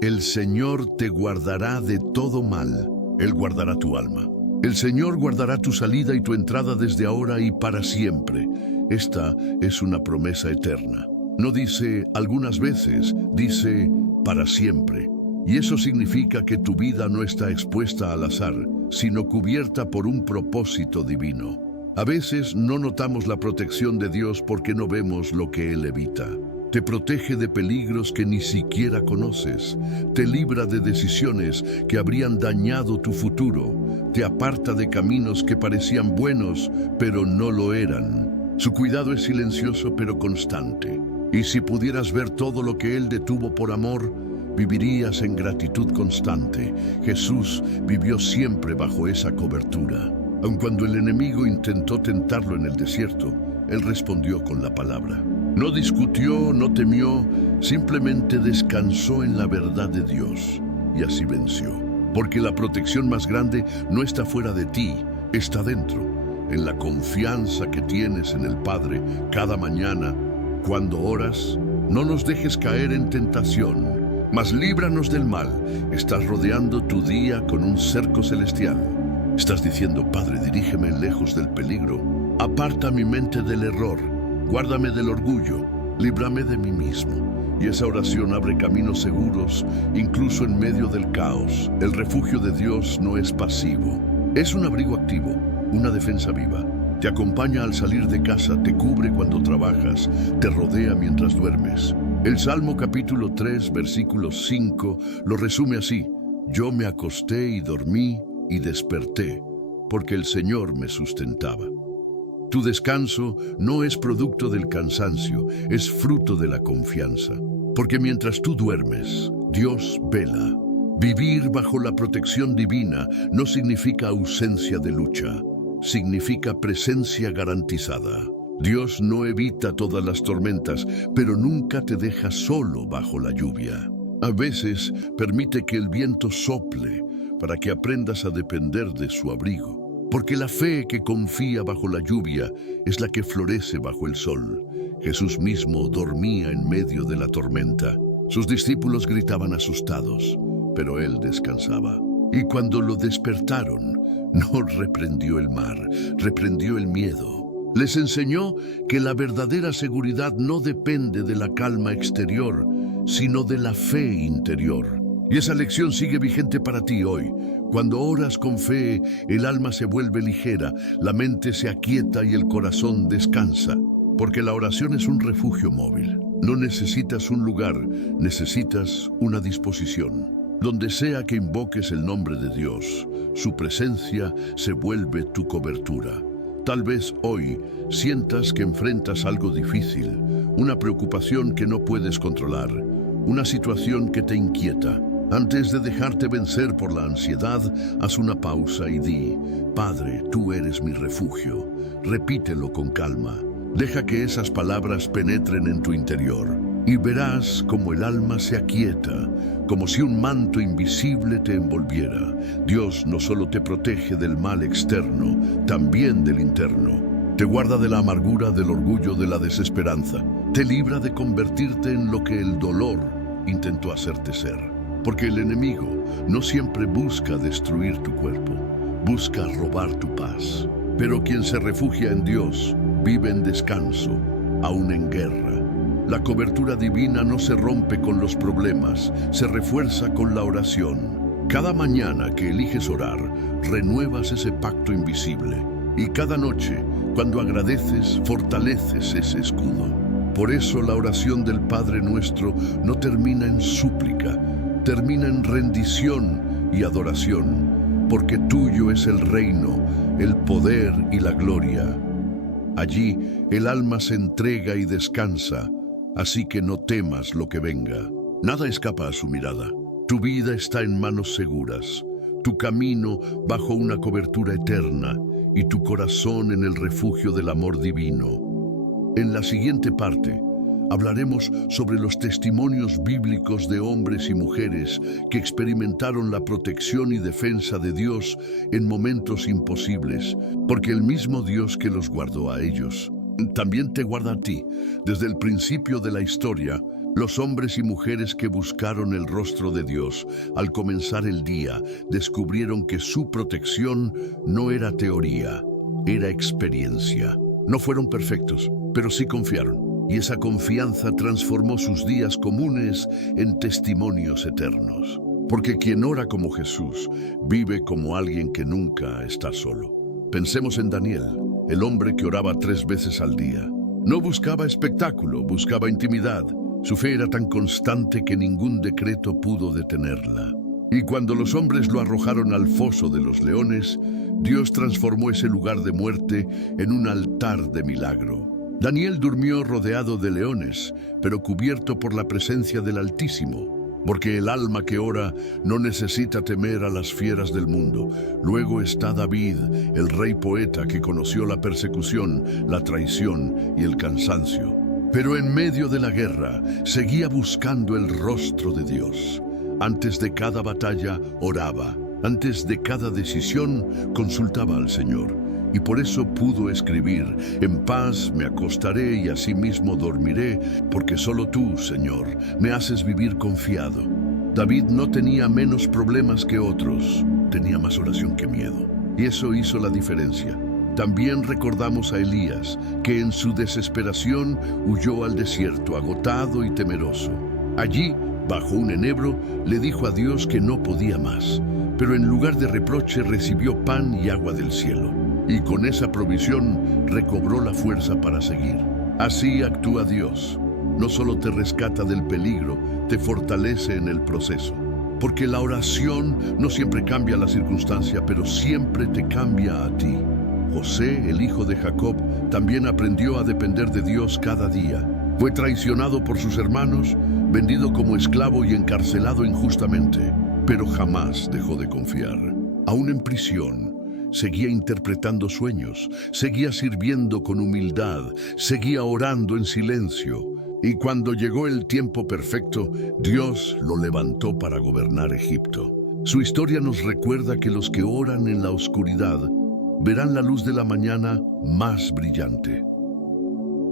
El Señor te guardará de todo mal. Él guardará tu alma. El Señor guardará tu salida y tu entrada desde ahora y para siempre. Esta es una promesa eterna. No dice algunas veces, dice para siempre. Y eso significa que tu vida no está expuesta al azar, sino cubierta por un propósito divino. A veces no notamos la protección de Dios porque no vemos lo que Él evita. Te protege de peligros que ni siquiera conoces. Te libra de decisiones que habrían dañado tu futuro. Te aparta de caminos que parecían buenos, pero no lo eran. Su cuidado es silencioso pero constante. Y si pudieras ver todo lo que Él detuvo por amor, vivirías en gratitud constante. Jesús vivió siempre bajo esa cobertura. Aun cuando el enemigo intentó tentarlo en el desierto, Él respondió con la palabra. No discutió, no temió, simplemente descansó en la verdad de Dios y así venció. Porque la protección más grande no está fuera de ti, está dentro, en la confianza que tienes en el Padre cada mañana. Cuando oras, no nos dejes caer en tentación, mas líbranos del mal. Estás rodeando tu día con un cerco celestial. Estás diciendo, Padre, dirígeme lejos del peligro. Aparta mi mente del error. Guárdame del orgullo. Líbrame de mí mismo. Y esa oración abre caminos seguros, incluso en medio del caos. El refugio de Dios no es pasivo. Es un abrigo activo, una defensa viva. Te acompaña al salir de casa, te cubre cuando trabajas, te rodea mientras duermes. El Salmo capítulo 3, versículo 5, lo resume así. Yo me acosté y dormí y desperté, porque el Señor me sustentaba. Tu descanso no es producto del cansancio, es fruto de la confianza. Porque mientras tú duermes, Dios vela. Vivir bajo la protección divina no significa ausencia de lucha, significa presencia garantizada. Dios no evita todas las tormentas, pero nunca te deja solo bajo la lluvia. A veces permite que el viento sople para que aprendas a depender de su abrigo. Porque la fe que confía bajo la lluvia es la que florece bajo el sol. Jesús mismo dormía en medio de la tormenta. Sus discípulos gritaban asustados, pero él descansaba. Y cuando lo despertaron, no reprendió el mar, reprendió el miedo. Les enseñó que la verdadera seguridad no depende de la calma exterior, sino de la fe interior. Y esa lección sigue vigente para ti hoy. Cuando oras con fe, el alma se vuelve ligera, la mente se aquieta y el corazón descansa. Porque la oración es un refugio móvil. No necesitas un lugar, necesitas una disposición. Donde sea que invoques el nombre de Dios, su presencia se vuelve tu cobertura. Tal vez hoy sientas que enfrentas algo difícil, una preocupación que no puedes controlar, una situación que te inquieta. Antes de dejarte vencer por la ansiedad, haz una pausa y di: Padre, tú eres mi refugio. Repítelo con calma. Deja que esas palabras penetren en tu interior y verás cómo el alma se aquieta, como si un manto invisible te envolviera. Dios no solo te protege del mal externo, también del interno. Te guarda de la amargura, del orgullo, de la desesperanza. Te libra de convertirte en lo que el dolor intentó hacerte ser. Porque el enemigo no siempre busca destruir tu cuerpo, busca robar tu paz. Pero quien se refugia en Dios vive en descanso, aún en guerra. La cobertura divina no se rompe con los problemas, se refuerza con la oración. Cada mañana que eliges orar, renuevas ese pacto invisible. Y cada noche, cuando agradeces, fortaleces ese escudo. Por eso la oración del Padre Nuestro no termina en súplica, termina en rendición y adoración, porque tuyo es el reino, el poder y la gloria. Allí el alma se entrega y descansa, así que no temas lo que venga. Nada escapa a su mirada. Tu vida está en manos seguras, tu camino bajo una cobertura eterna y tu corazón en el refugio del amor divino. En la siguiente parte, hablaremos sobre los testimonios bíblicos de hombres y mujeres que experimentaron la protección y defensa de Dios en momentos imposibles, porque el mismo Dios que los guardó a ellos, también te guarda a ti. Desde el principio de la historia, los hombres y mujeres que buscaron el rostro de Dios al comenzar el día descubrieron que su protección no era teoría, era experiencia. No fueron perfectos, pero sí confiaron. Y esa confianza transformó sus días comunes en testimonios eternos. Porque quien ora como Jesús vive como alguien que nunca está solo. Pensemos en Daniel, el hombre que oraba 3 veces al día. No buscaba espectáculo, buscaba intimidad. Su fe era tan constante que ningún decreto pudo detenerla. Y cuando los hombres lo arrojaron al foso de los leones, Dios transformó ese lugar de muerte en un altar de milagro. Daniel durmió rodeado de leones, pero cubierto por la presencia del Altísimo, porque el alma que ora no necesita temer a las fieras del mundo. Luego está David, el rey poeta que conoció la persecución, la traición y el cansancio. Pero en medio de la guerra, seguía buscando el rostro de Dios. Antes de cada batalla, oraba. Antes de cada decisión, consultaba al Señor. Y por eso pudo escribir: en paz me acostaré y asimismo dormiré, porque solo tú, Señor, me haces vivir confiado. David no tenía menos problemas que otros, tenía más oración que miedo. Y eso hizo la diferencia. También recordamos a Elías, que en su desesperación huyó al desierto, agotado y temeroso. Allí, bajo un enebro, le dijo a Dios que no podía más, pero en lugar de reproche recibió pan y agua del cielo. Y con esa provisión recobró la fuerza para seguir. Así actúa Dios. No solo te rescata del peligro, te fortalece en el proceso. Porque la oración no siempre cambia la circunstancia, pero siempre te cambia a ti. José, el hijo de Jacob, también aprendió a depender de Dios cada día. Fue traicionado por sus hermanos, vendido como esclavo y encarcelado injustamente, pero jamás dejó de confiar. Aún en prisión, seguía interpretando sueños, seguía sirviendo con humildad, seguía orando en silencio. Y cuando llegó el tiempo perfecto, Dios lo levantó para gobernar Egipto. Su historia nos recuerda que los que oran en la oscuridad verán la luz de la mañana más brillante.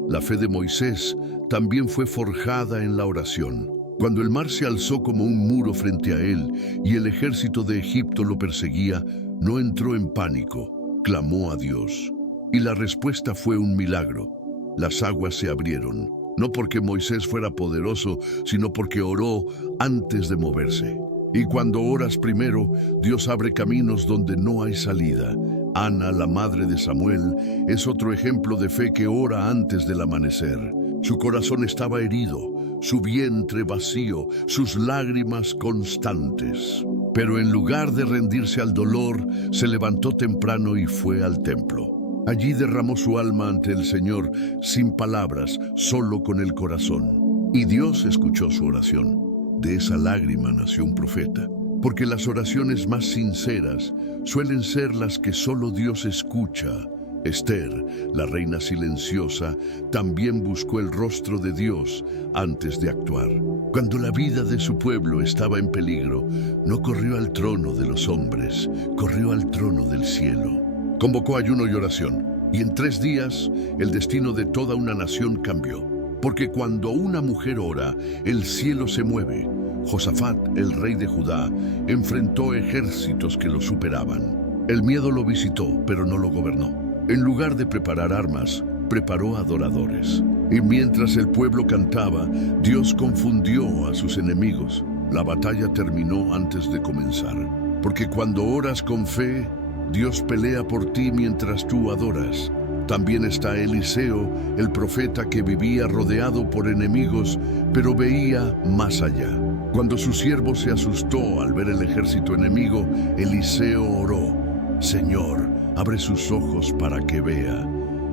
La fe de Moisés también fue forjada en la oración. Cuando el mar se alzó como un muro frente a él y el ejército de Egipto lo perseguía, no entró en pánico, clamó a Dios. Y la respuesta fue un milagro. Las aguas se abrieron, no porque Moisés fuera poderoso, sino porque oró antes de moverse. Y cuando oras primero, Dios abre caminos donde no hay salida. Ana, la madre de Samuel, es otro ejemplo de fe que ora antes del amanecer. Su corazón estaba herido, su vientre vacío, sus lágrimas constantes. Pero en lugar de rendirse al dolor, se levantó temprano y fue al templo. Allí derramó su alma ante el Señor, sin palabras, solo con el corazón. Y Dios escuchó su oración. De esa lágrima nació un profeta, porque las oraciones más sinceras suelen ser las que solo Dios escucha. Esther, la reina silenciosa, también buscó el rostro de Dios antes de actuar. Cuando la vida de su pueblo estaba en peligro, no corrió al trono de los hombres, corrió al trono del cielo. Convocó ayuno y oración, y en 3 días el destino de toda una nación cambió. Porque cuando una mujer ora, el cielo se mueve. Josafat, el rey de Judá, enfrentó ejércitos que lo superaban. El miedo lo visitó, pero no lo gobernó. En lugar de preparar armas, preparó adoradores. Y mientras el pueblo cantaba, Dios confundió a sus enemigos. La batalla terminó antes de comenzar. Porque cuando oras con fe, Dios pelea por ti mientras tú adoras. También está Eliseo, el profeta que vivía rodeado por enemigos, pero veía más allá. Cuando su siervo se asustó al ver el ejército enemigo, Eliseo oró: Señor, abre sus ojos para que vea.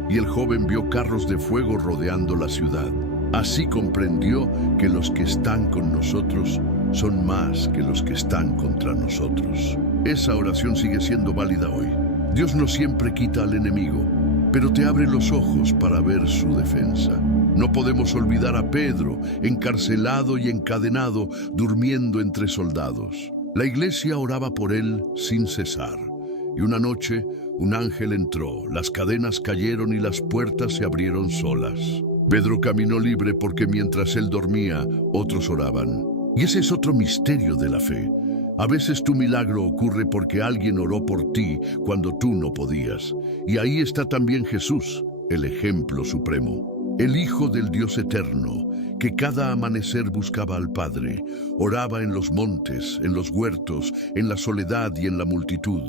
Y el joven vio carros de fuego rodeando la ciudad. Así comprendió que los que están con nosotros son más que los que están contra nosotros. Esa oración sigue siendo válida hoy. Dios no siempre quita al enemigo, pero te abre los ojos para ver su defensa. No podemos olvidar a Pedro, encarcelado y encadenado, durmiendo entre soldados. La iglesia oraba por él sin cesar. Y una noche, un ángel entró, las cadenas cayeron y las puertas se abrieron solas. Pedro caminó libre porque mientras él dormía, otros oraban. Y ese es otro misterio de la fe. A veces tu milagro ocurre porque alguien oró por ti cuando tú no podías. Y ahí está también Jesús, el ejemplo supremo. El Hijo del Dios eterno, que cada amanecer buscaba al Padre, oraba en los montes, en los huertos, en la soledad y en la multitud.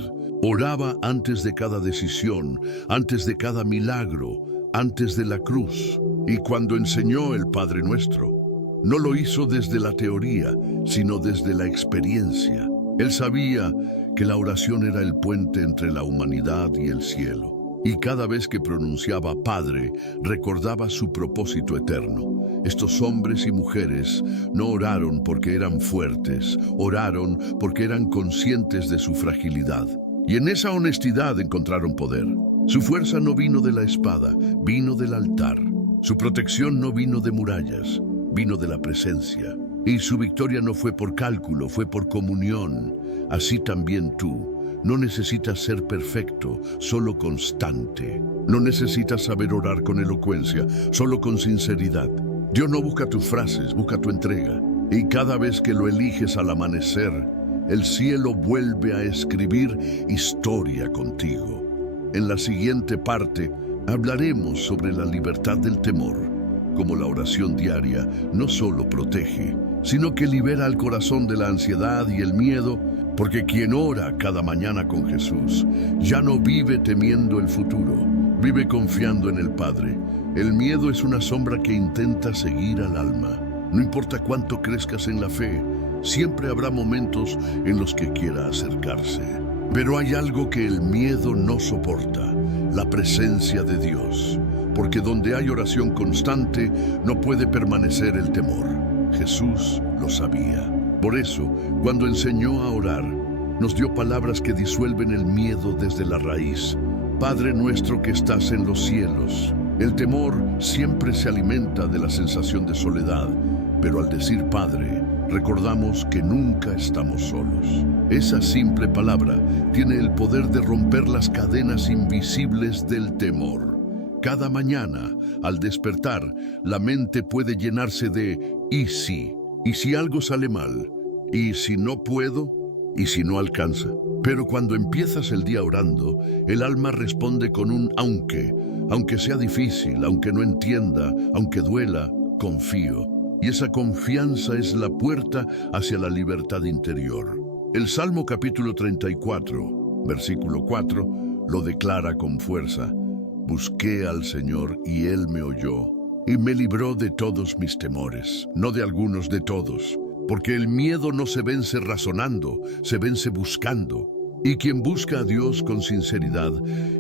Oraba antes de cada decisión, antes de cada milagro, antes de la cruz. Y cuando enseñó el Padre Nuestro, no lo hizo desde la teoría, sino desde la experiencia. Él sabía que la oración era el puente entre la humanidad y el cielo. Y cada vez que pronunciaba Padre, recordaba su propósito eterno. Estos hombres y mujeres no oraron porque eran fuertes, oraron porque eran conscientes de su fragilidad. Y en esa honestidad encontraron poder. Su fuerza no vino de la espada, vino del altar. Su protección no vino de murallas, vino de la presencia. Y su victoria no fue por cálculo, fue por comunión. Así también tú. No necesitas ser perfecto, solo constante. No necesitas saber orar con elocuencia, solo con sinceridad. Dios no busca tus frases, busca tu entrega. Y cada vez que lo eliges al amanecer, el cielo vuelve a escribir historia contigo. En la siguiente parte hablaremos sobre la libertad del temor, como la oración diaria no solo protege, sino que libera al corazón de la ansiedad y el miedo, porque quien ora cada mañana con Jesús ya no vive temiendo el futuro, vive confiando en el Padre. El miedo es una sombra que intenta seguir al alma. No importa cuánto crezcas en la fe, siempre habrá momentos en los que quiera acercarse. Pero hay algo que el miedo no soporta: la presencia de Dios. Porque donde hay oración constante, no puede permanecer el temor. Jesús lo sabía. Por eso, cuando enseñó a orar, nos dio palabras que disuelven el miedo desde la raíz. Padre nuestro que estás en los cielos. El temor siempre se alimenta de la sensación de soledad, pero al decir Padre, recordamos que nunca estamos solos. Esa simple palabra tiene el poder de romper las cadenas invisibles del temor. Cada mañana, al despertar, la mente puede llenarse de «y si». ¿Y si algo sale mal? ¿Y si no puedo? ¿Y si no alcanza? Pero cuando empiezas el día orando, el alma responde con un aunque sea difícil, aunque no entienda, aunque duela, confío. Y esa confianza es la puerta hacia la libertad interior. El Salmo capítulo 34, versículo 4, lo declara con fuerza. Busqué al Señor y Él me oyó, y me libró de todos mis temores, no de algunos, de todos. Porque el miedo no se vence razonando, se vence buscando. Y quien busca a Dios con sinceridad,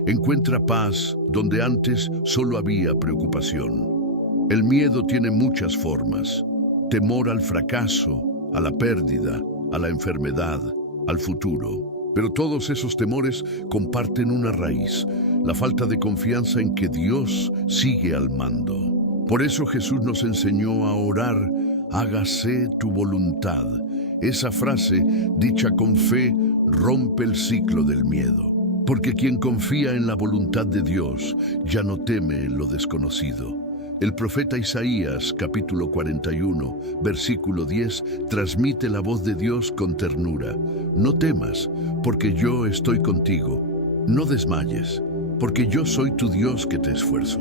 encuentra paz donde antes solo había preocupación. El miedo tiene muchas formas: temor al fracaso, a la pérdida, a la enfermedad, al futuro. Pero todos esos temores comparten una raíz: la falta de confianza en que Dios sigue al mando. Por eso Jesús nos enseñó a orar: hágase tu voluntad. Esa frase, dicha con fe, rompe el ciclo del miedo. Porque quien confía en la voluntad de Dios ya no teme lo desconocido. El profeta Isaías, capítulo 41, versículo 10, transmite la voz de Dios con ternura. No temas, porque yo estoy contigo. No desmayes, porque yo soy tu Dios que te esfuerzo.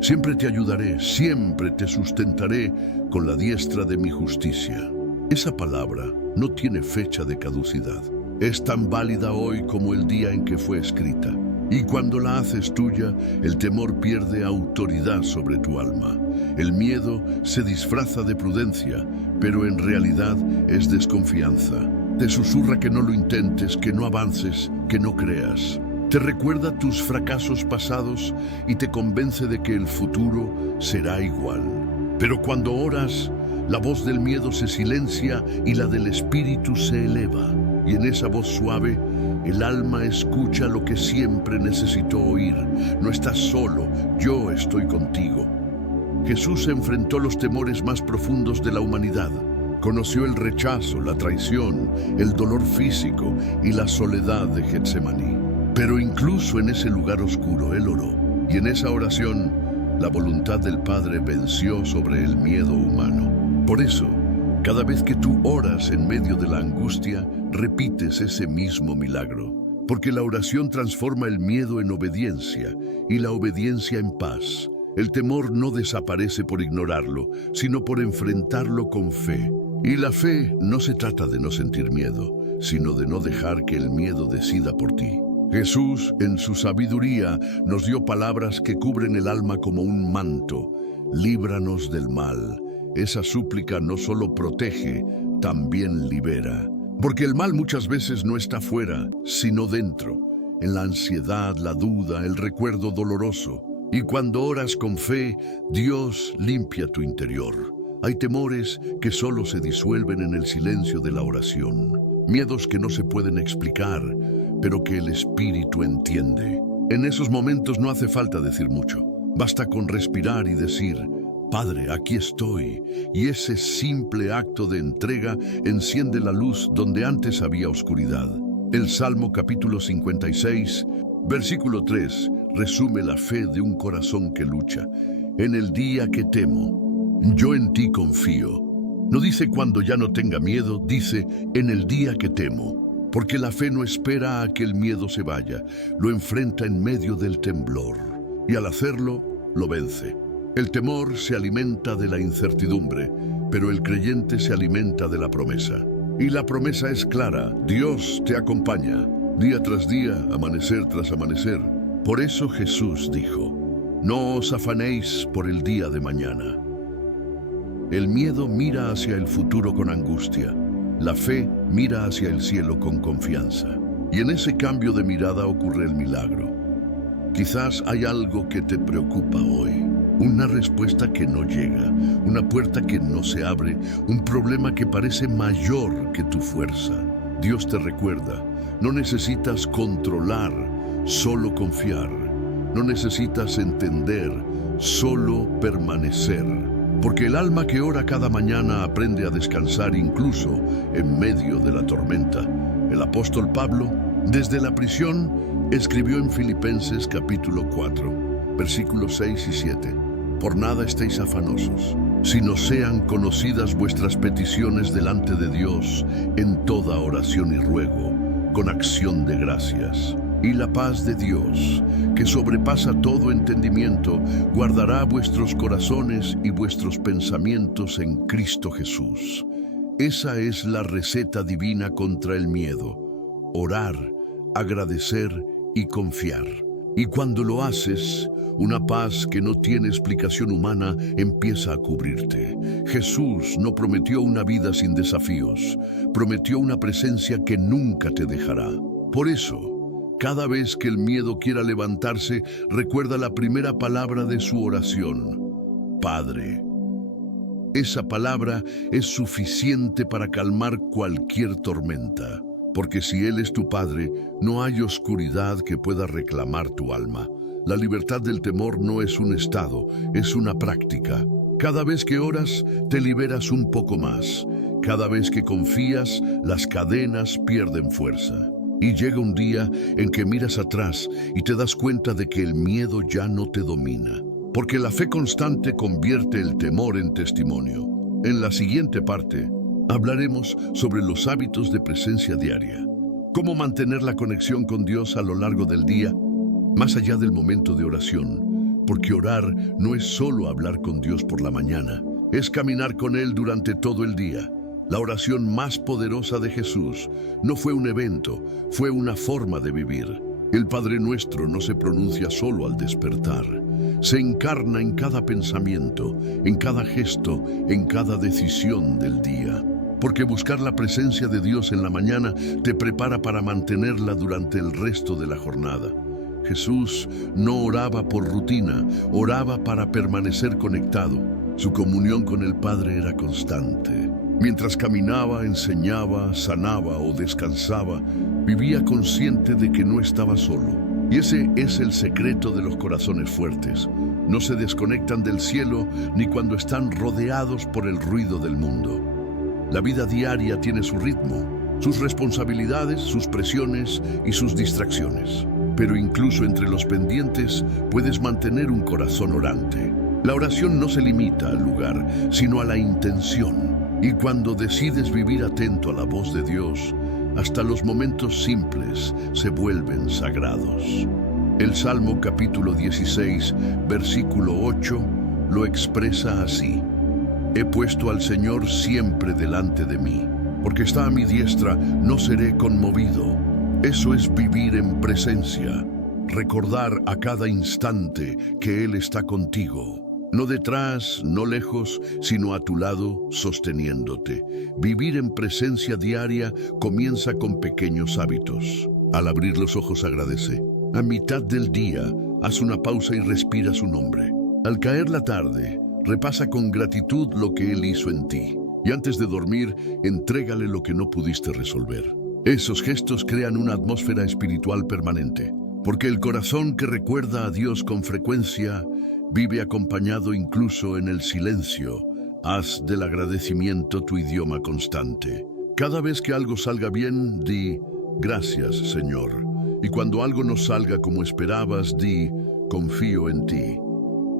Siempre te ayudaré, siempre te sustentaré con la diestra de mi justicia. Esa palabra no tiene fecha de caducidad. Es tan válida hoy como el día en que fue escrita. Y cuando la haces tuya, el temor pierde autoridad sobre tu alma. El miedo se disfraza de prudencia, pero en realidad es desconfianza. Te susurra que no lo intentes, que no avances, que no creas. Te recuerda tus fracasos pasados y te convence de que el futuro será igual. Pero cuando oras, la voz del miedo se silencia y la del espíritu se eleva. Y en esa voz suave, el alma escucha lo que siempre necesitó oír. No estás solo, yo estoy contigo. Jesús enfrentó los temores más profundos de la humanidad. Conoció el rechazo, la traición, el dolor físico y la soledad de Getsemaní. Pero incluso en ese lugar oscuro, Él oró. Y en esa oración, la voluntad del Padre venció sobre el miedo humano. Por eso, cada vez que tú oras en medio de la angustia, repites ese mismo milagro. Porque la oración transforma el miedo en obediencia y la obediencia en paz. El temor no desaparece por ignorarlo, sino por enfrentarlo con fe. Y la fe no se trata de no sentir miedo, sino de no dejar que el miedo decida por ti. Jesús, en su sabiduría, nos dio palabras que cubren el alma como un manto. Líbranos del mal. Esa súplica no solo protege, también libera. Porque el mal muchas veces no está fuera, sino dentro, en la ansiedad, la duda, el recuerdo doloroso. Y cuando oras con fe, Dios limpia tu interior. Hay temores que solo se disuelven en el silencio de la oración. Miedos que no se pueden explicar, pero que el Espíritu entiende. En esos momentos no hace falta decir mucho. Basta con respirar y decir: Padre, aquí estoy. Y ese simple acto de entrega enciende la luz donde antes había oscuridad. El Salmo capítulo 56, versículo 3, resume la fe de un corazón que lucha. En el día que temo, yo en ti confío. No dice cuando ya no tenga miedo, dice en el día que temo. Porque la fe no espera a que el miedo se vaya, lo enfrenta en medio del temblor. Y al hacerlo, lo vence. El temor se alimenta de la incertidumbre, pero el creyente se alimenta de la promesa. Y la promesa es clara: Dios te acompaña, día tras día, amanecer tras amanecer. Por eso Jesús dijo: no os afanéis por el día de mañana. El miedo mira hacia el futuro con angustia. La fe mira hacia el cielo con confianza. Y en ese cambio de mirada ocurre el milagro. Quizás hay algo que te preocupa hoy. Una respuesta que no llega, una puerta que no se abre, un problema que parece mayor que tu fuerza. Dios te recuerda: no necesitas controlar, solo confiar. No necesitas entender, solo permanecer. Porque el alma que ora cada mañana aprende a descansar incluso en medio de la tormenta. El apóstol Pablo, desde la prisión, escribió en Filipenses capítulo 4, versículos 6 y 7. Por nada estéis afanosos, sino sean conocidas vuestras peticiones delante de Dios en toda oración y ruego, con acción de gracias. Y la paz de Dios, que sobrepasa todo entendimiento, guardará vuestros corazones y vuestros pensamientos en Cristo Jesús. Esa es la receta divina contra el miedo: orar, agradecer y confiar. Y cuando lo haces, una paz que no tiene explicación humana empieza a cubrirte. Jesús no prometió una vida sin desafíos, prometió una presencia que nunca te dejará. Por eso, cada vez que el miedo quiera levantarse, recuerda la primera palabra de su oración: Padre. Esa palabra es suficiente para calmar cualquier tormenta, porque si Él es tu Padre, no hay oscuridad que pueda reclamar tu alma. La libertad del temor no es un estado, es una práctica. Cada vez que oras, te liberas un poco más. Cada vez que confías, las cadenas pierden fuerza. Y llega un día en que miras atrás y te das cuenta de que el miedo ya no te domina, porque la fe constante convierte el temor en testimonio. En la siguiente parte, hablaremos sobre los hábitos de presencia diaria, cómo mantener la conexión con Dios a lo largo del día, más allá del momento de oración, porque orar no es solo hablar con Dios por la mañana, es caminar con Él durante todo el día. La oración más poderosa de Jesús no fue un evento, fue una forma de vivir. El Padre Nuestro no se pronuncia solo al despertar, se encarna en cada pensamiento, en cada gesto, en cada decisión del día. Porque buscar la presencia de Dios en la mañana te prepara para mantenerla durante el resto de la jornada. Jesús no oraba por rutina, oraba para permanecer conectado. Su comunión con el Padre era constante. Mientras caminaba, enseñaba, sanaba o descansaba, vivía consciente de que no estaba solo. Y ese es el secreto de los corazones fuertes. No se desconectan del cielo ni cuando están rodeados por el ruido del mundo. La vida diaria tiene su ritmo, sus responsabilidades, sus presiones y sus distracciones. Pero incluso entre los pendientes puedes mantener un corazón orante. La oración no se limita al lugar, sino a la intención. Y cuando decides vivir atento a la voz de Dios, hasta los momentos simples se vuelven sagrados. El Salmo capítulo 16, versículo 8, lo expresa así: He puesto al Señor siempre delante de mí, porque está a mi diestra, no seré conmovido. Eso es vivir en presencia, recordar a cada instante que Él está contigo. No detrás, no lejos, sino a tu lado, sosteniéndote. Vivir en presencia diaria comienza con pequeños hábitos. Al abrir los ojos, agradece. A mitad del día, haz una pausa y respira su nombre. Al caer la tarde, repasa con gratitud lo que Él hizo en ti. Y antes de dormir, entrégale lo que no pudiste resolver. Esos gestos crean una atmósfera espiritual permanente, porque el corazón que recuerda a Dios con frecuencia vive acompañado incluso en el silencio. Haz del agradecimiento tu idioma constante. Cada vez que algo salga bien, di: gracias, Señor. Y cuando algo no salga como esperabas, di: confío en ti.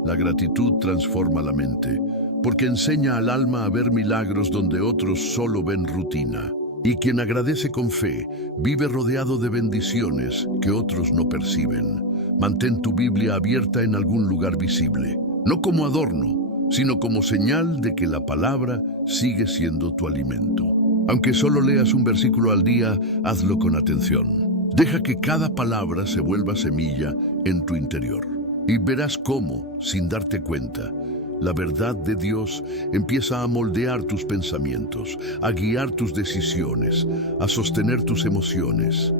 La gratitud transforma la mente, porque enseña al alma a ver milagros donde otros solo ven rutina. Y quien agradece con fe, vive rodeado de bendiciones que otros no perciben. Mantén tu Biblia abierta en algún lugar visible, no como adorno, sino como señal de que la palabra sigue siendo tu alimento. Aunque solo leas un versículo al día, hazlo con atención. Deja que cada palabra se vuelva semilla en tu interior. Y verás cómo, sin darte cuenta, la verdad de Dios empieza a moldear tus pensamientos, a guiar tus decisiones, a sostener tus emociones.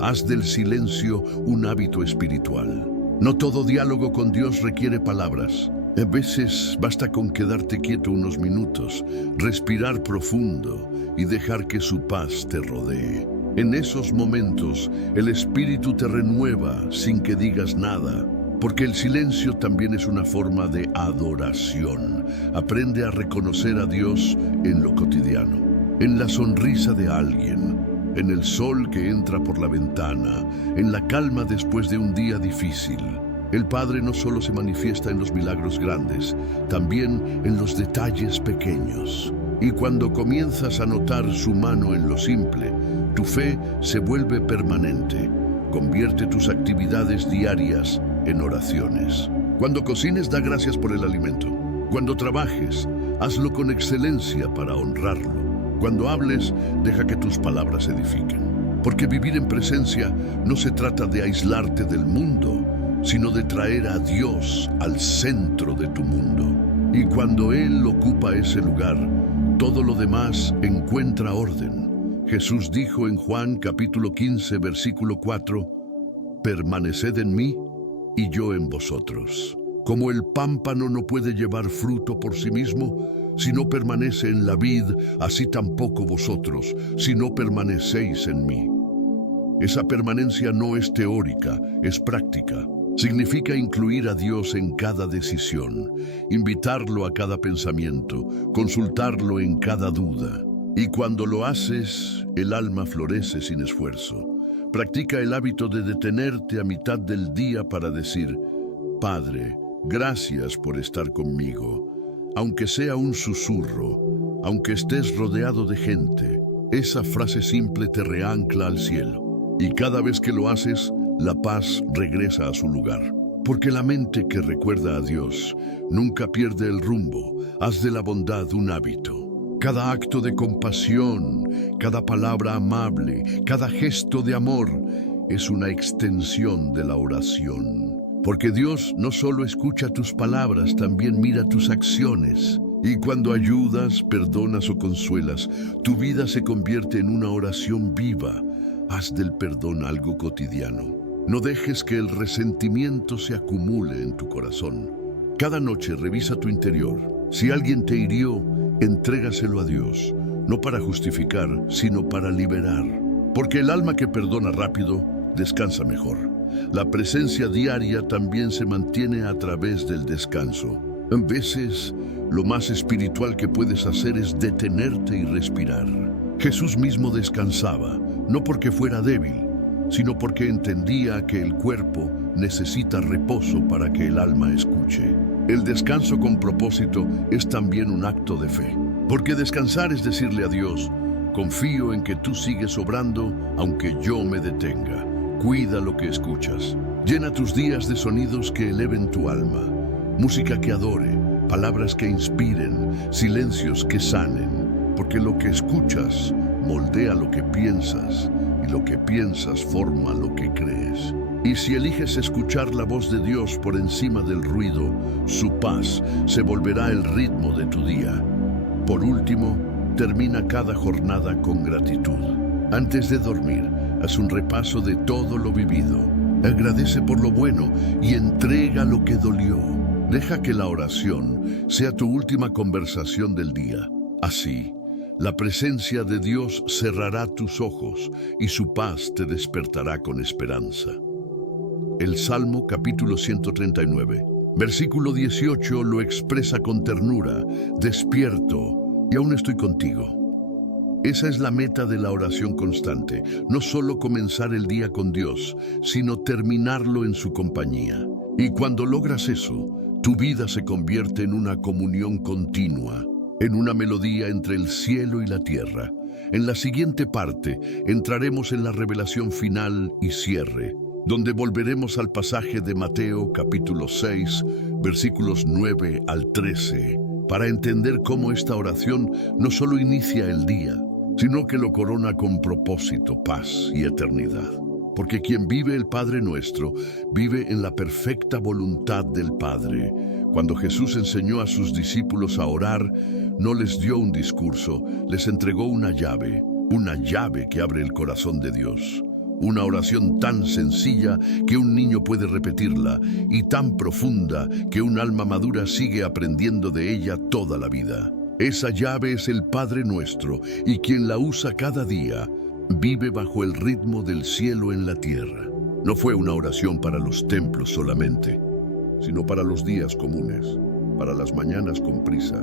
Haz del silencio un hábito espiritual. No todo diálogo con Dios requiere palabras. A veces basta con quedarte quieto unos minutos, respirar profundo y dejar que su paz te rodee. En esos momentos, el Espíritu te renueva sin que digas nada. Porque el silencio también es una forma de adoración. Aprende a reconocer a Dios en lo cotidiano, en la sonrisa de alguien, en el sol que entra por la ventana, en la calma después de un día difícil. El Padre no solo se manifiesta en los milagros grandes, también en los detalles pequeños. Y cuando comienzas a notar su mano en lo simple, tu fe se vuelve permanente. Convierte tus actividades diarias en oraciones. Cuando cocines, da gracias por el alimento. Cuando trabajes, hazlo con excelencia para honrarlo. Cuando hables, deja que tus palabras edifiquen. Porque vivir en presencia no se trata de aislarte del mundo, sino de traer a Dios al centro de tu mundo. Y cuando Él ocupa ese lugar, todo lo demás encuentra orden. Jesús dijo en Juan capítulo 15, versículo 4, «Permaneced en mí y yo en vosotros. Como el pámpano no puede llevar fruto por sí mismo, si no permanece en la vid, así tampoco vosotros, si no permanecéis en mí». Esa permanencia no es teórica, es práctica. Significa incluir a Dios en cada decisión, invitarlo a cada pensamiento, consultarlo en cada duda. Y cuando lo haces, el alma florece sin esfuerzo. Practica el hábito de detenerte a mitad del día para decir, «Padre, gracias por estar conmigo». Aunque sea un susurro, aunque estés rodeado de gente, esa frase simple te reancla al cielo. Y cada vez que lo haces, la paz regresa a su lugar. Porque la mente que recuerda a Dios nunca pierde el rumbo. Haz de la bondad un hábito. Cada acto de compasión, cada palabra amable, cada gesto de amor es una extensión de la oración. Porque Dios no solo escucha tus palabras, también mira tus acciones. Y cuando ayudas, perdonas o consuelas, tu vida se convierte en una oración viva. Haz del perdón algo cotidiano. No dejes que el resentimiento se acumule en tu corazón. Cada noche revisa tu interior. Si alguien te hirió, entrégaselo a Dios, no para justificar, sino para liberar. Porque el alma que perdona rápido, descansa mejor. La presencia diaria también se mantiene a través del descanso. A veces, lo más espiritual que puedes hacer es detenerte y respirar. Jesús mismo descansaba, no porque fuera débil, sino porque entendía que el cuerpo necesita reposo para que el alma escuche. El descanso con propósito es también un acto de fe. Porque descansar es decirle a Dios, confío en que tú sigues obrando aunque yo me detenga. Cuida lo que escuchas. Llena tus días de sonidos que eleven tu alma. Música que adore, palabras que inspiren, silencios que sanen. Porque lo que escuchas moldea lo que piensas y lo que piensas forma lo que crees. Y si eliges escuchar la voz de Dios por encima del ruido, su paz se volverá el ritmo de tu día. Por último, termina cada jornada con gratitud. Antes de dormir, haz un repaso de todo lo vivido. Agradece por lo bueno y entrega lo que dolió. Deja que la oración sea tu última conversación del día. Así, la presencia de Dios cerrará tus ojos y su paz te despertará con esperanza. El Salmo capítulo 139, versículo 18 lo expresa con ternura. Despierto y aún estoy contigo. Esa es la meta de la oración constante, no solo comenzar el día con Dios, sino terminarlo en su compañía. Y cuando logras eso, tu vida se convierte en una comunión continua, en una melodía entre el cielo y la tierra. En la siguiente parte entraremos en la revelación final y cierre, donde volveremos al pasaje de Mateo capítulo 6, versículos 9 al 13, para entender cómo esta oración no solo inicia el día, sino que lo corona con propósito, paz y eternidad. Porque quien vive el Padre Nuestro, vive en la perfecta voluntad del Padre. Cuando Jesús enseñó a sus discípulos a orar, no les dio un discurso, les entregó una llave que abre el corazón de Dios. Una oración tan sencilla que un niño puede repetirla y tan profunda que un alma madura sigue aprendiendo de ella toda la vida. Esa llave es el Padre Nuestro y quien la usa cada día vive bajo el ritmo del cielo en la tierra. No fue una oración para los templos solamente, sino para los días comunes, para las mañanas con prisa,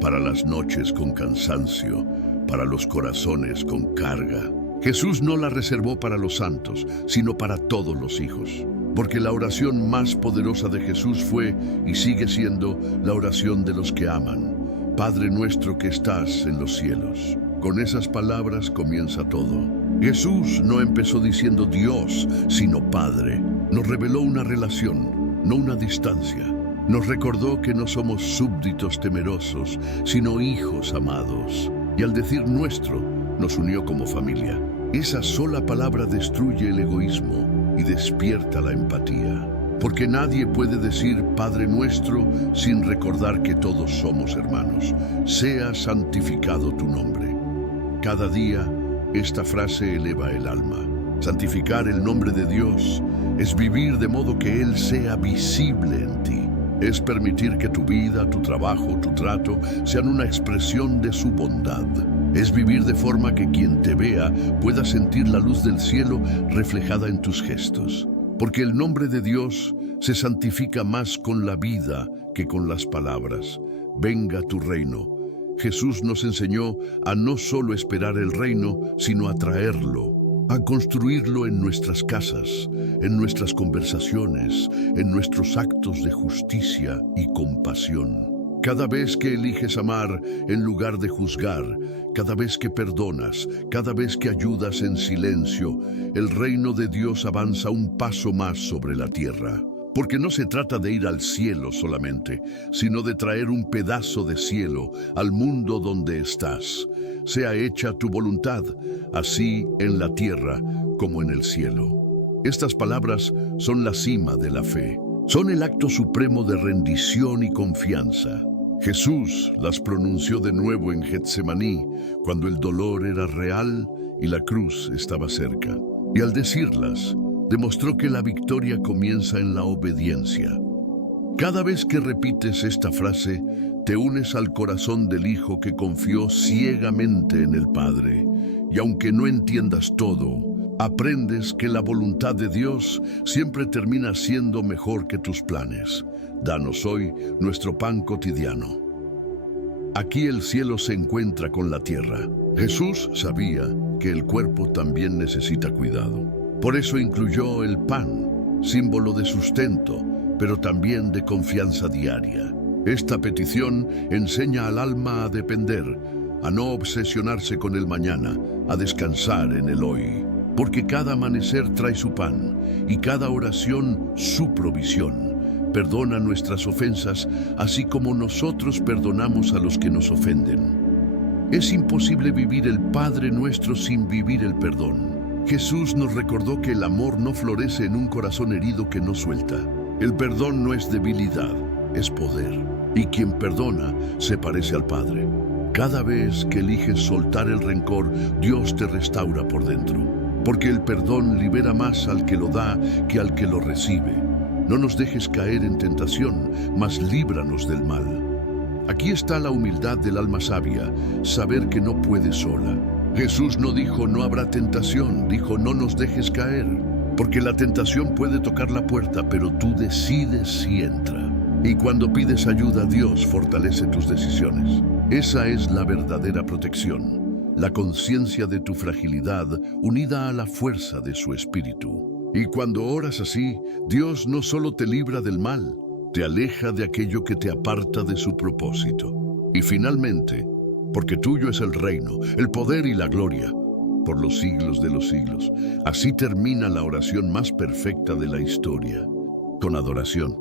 para las noches con cansancio, para los corazones con carga. Jesús no la reservó para los santos, sino para todos los hijos. porque la oración más poderosa de Jesús fue y sigue siendo la oración de los que aman. Padre nuestro que estás en los cielos. Con esas palabras comienza todo. Jesús no empezó diciendo Dios, sino Padre. Nos reveló una relación, no una distancia. Nos recordó que no somos súbditos temerosos, sino hijos amados. Y al decir nuestro, nos unió como familia. Esa sola palabra destruye el egoísmo y despierta la empatía. Porque nadie puede decir Padre nuestro sin recordar que todos somos hermanos. Sea santificado tu nombre. Cada día, esta frase eleva el alma. Santificar el nombre de Dios es vivir de modo que Él sea visible en ti. Es permitir que tu vida, tu trabajo, tu trato sean una expresión de su bondad. Es vivir de forma que quien te vea pueda sentir la luz del cielo reflejada en tus gestos. Porque el nombre de Dios se santifica más con la vida que con las palabras. Venga tu reino. Jesús nos enseñó a no solo esperar el reino, sino a traerlo, a construirlo en nuestras casas, en nuestras conversaciones, en nuestros actos de justicia y compasión. Cada vez que eliges amar en lugar de juzgar, cada vez que perdonas, cada vez que ayudas en silencio, el reino de Dios avanza un paso más sobre la tierra. Porque no se trata de ir al cielo solamente, sino de traer un pedazo de cielo al mundo donde estás. Sea hecha tu voluntad, así en la tierra como en el cielo. Estas palabras son la cima de la fe. Son el acto supremo de rendición y confianza. Jesús las pronunció de nuevo en Getsemaní, cuando el dolor era real y la cruz estaba cerca. Y al decirlas, demostró que la victoria comienza en la obediencia. Cada vez que repites esta frase, te unes al corazón del Hijo que confió ciegamente en el Padre. Y aunque no entiendas todo, aprendes que la voluntad de Dios siempre termina siendo mejor que tus planes. Danos hoy nuestro pan cotidiano. Aquí el cielo se encuentra con la tierra. Jesús sabía que el cuerpo también necesita cuidado. Por eso incluyó el pan, símbolo de sustento, pero también de confianza diaria. Esta petición enseña al alma a depender, a no obsesionarse con el mañana, a descansar en el hoy. Porque cada amanecer trae su pan y cada oración su provisión. Perdona nuestras ofensas, así como nosotros perdonamos a los que nos ofenden. Es imposible vivir el Padre Nuestro sin vivir el perdón. Jesús nos recordó que el amor no florece en un corazón herido que no suelta. El perdón no es debilidad, es poder. Y quien perdona se parece al Padre. Cada vez que eliges soltar el rencor, Dios te restaura por dentro. Porque el perdón libera más al que lo da que al que lo recibe. No nos dejes caer en tentación, mas líbranos del mal. Aquí está la humildad del alma sabia, saber que no puede sola. Jesús no dijo no habrá tentación, dijo no nos dejes caer. Porque la tentación puede tocar la puerta, pero tú decides si entra. Y cuando pides ayuda a Dios, fortalece tus decisiones. Esa es la verdadera protección, la conciencia de tu fragilidad unida a la fuerza de su espíritu. Y cuando oras así, Dios no solo te libra del mal, te aleja de aquello que te aparta de su propósito. Y finalmente, porque tuyo es el reino, el poder y la gloria, por los siglos de los siglos. Así termina la oración más perfecta de la historia, con adoración,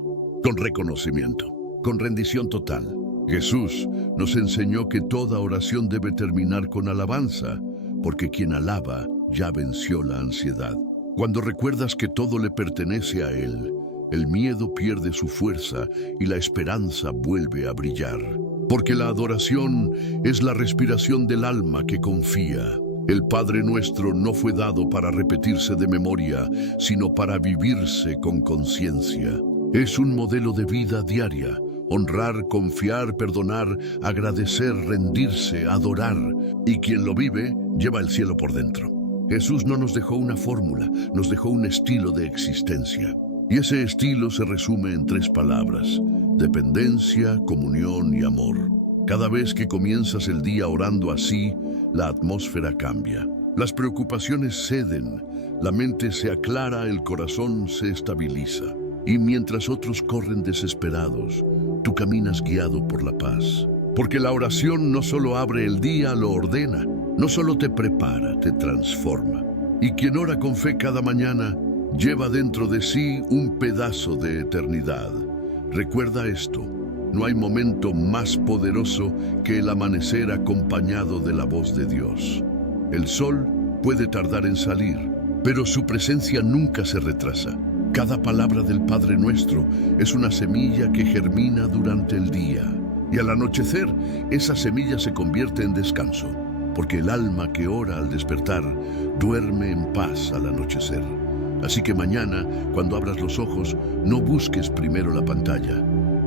con reconocimiento, con rendición total. Jesús nos enseñó que toda oración debe terminar con alabanza, porque quien alaba ya venció la ansiedad. Cuando recuerdas que todo le pertenece a Él, el miedo pierde su fuerza y la esperanza vuelve a brillar. Porque la adoración es la respiración del alma que confía. El Padre Nuestro no fue dado para repetirse de memoria, sino para vivirse con conciencia. Es un modelo de vida diaria. Honrar, confiar, perdonar, agradecer, rendirse, adorar. Y quien lo vive, lleva el cielo por dentro. Jesús no nos dejó una fórmula, nos dejó un estilo de existencia. Y ese estilo se resume en 3 palabras: dependencia, comunión y amor. Cada vez que comienzas el día orando así, la atmósfera cambia. Las preocupaciones ceden, la mente se aclara, el corazón se estabiliza. Y mientras otros corren desesperados, tú caminas guiado por la paz. Porque la oración no solo abre el día, lo ordena, no solo te prepara, te transforma. Y quien ora con fe cada mañana, lleva dentro de sí un pedazo de eternidad. Recuerda esto, no hay momento más poderoso que el amanecer acompañado de la voz de Dios. El sol puede tardar en salir, pero su presencia nunca se retrasa. Cada palabra del Padre Nuestro es una semilla que germina durante el día. Y al anochecer, esa semilla se convierte en descanso, porque el alma que ora al despertar duerme en paz al anochecer. Así que mañana, cuando abras los ojos, no busques primero la pantalla,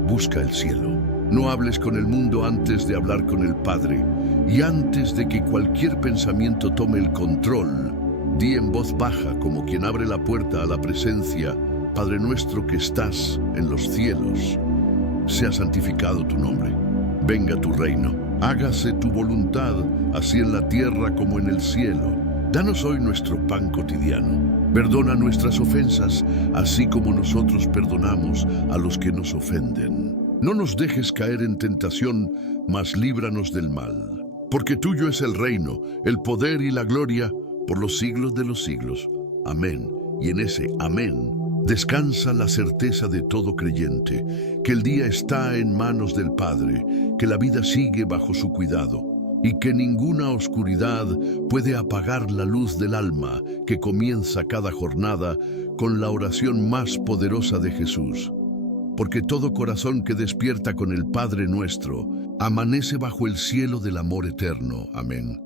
busca el cielo. No hables con el mundo antes de hablar con el Padre. Y antes de que cualquier pensamiento tome el control, di en voz baja, como quien abre la puerta a la presencia: Padre nuestro que estás en los cielos, sea santificado tu nombre. Venga tu reino. Hágase tu voluntad, así en la tierra como en el cielo. Danos hoy nuestro pan cotidiano. Perdona nuestras ofensas, así como nosotros perdonamos a los que nos ofenden. No nos dejes caer en tentación, mas líbranos del mal. Porque tuyo es el reino, el poder y la gloria, por los siglos de los siglos. Amén. Y en ese amén descansa la certeza de todo creyente, que el día está en manos del Padre, que la vida sigue bajo su cuidado, y que ninguna oscuridad puede apagar la luz del alma que comienza cada jornada con la oración más poderosa de Jesús. Porque todo corazón que despierta con el Padre Nuestro amanece bajo el cielo del amor eterno. Amén.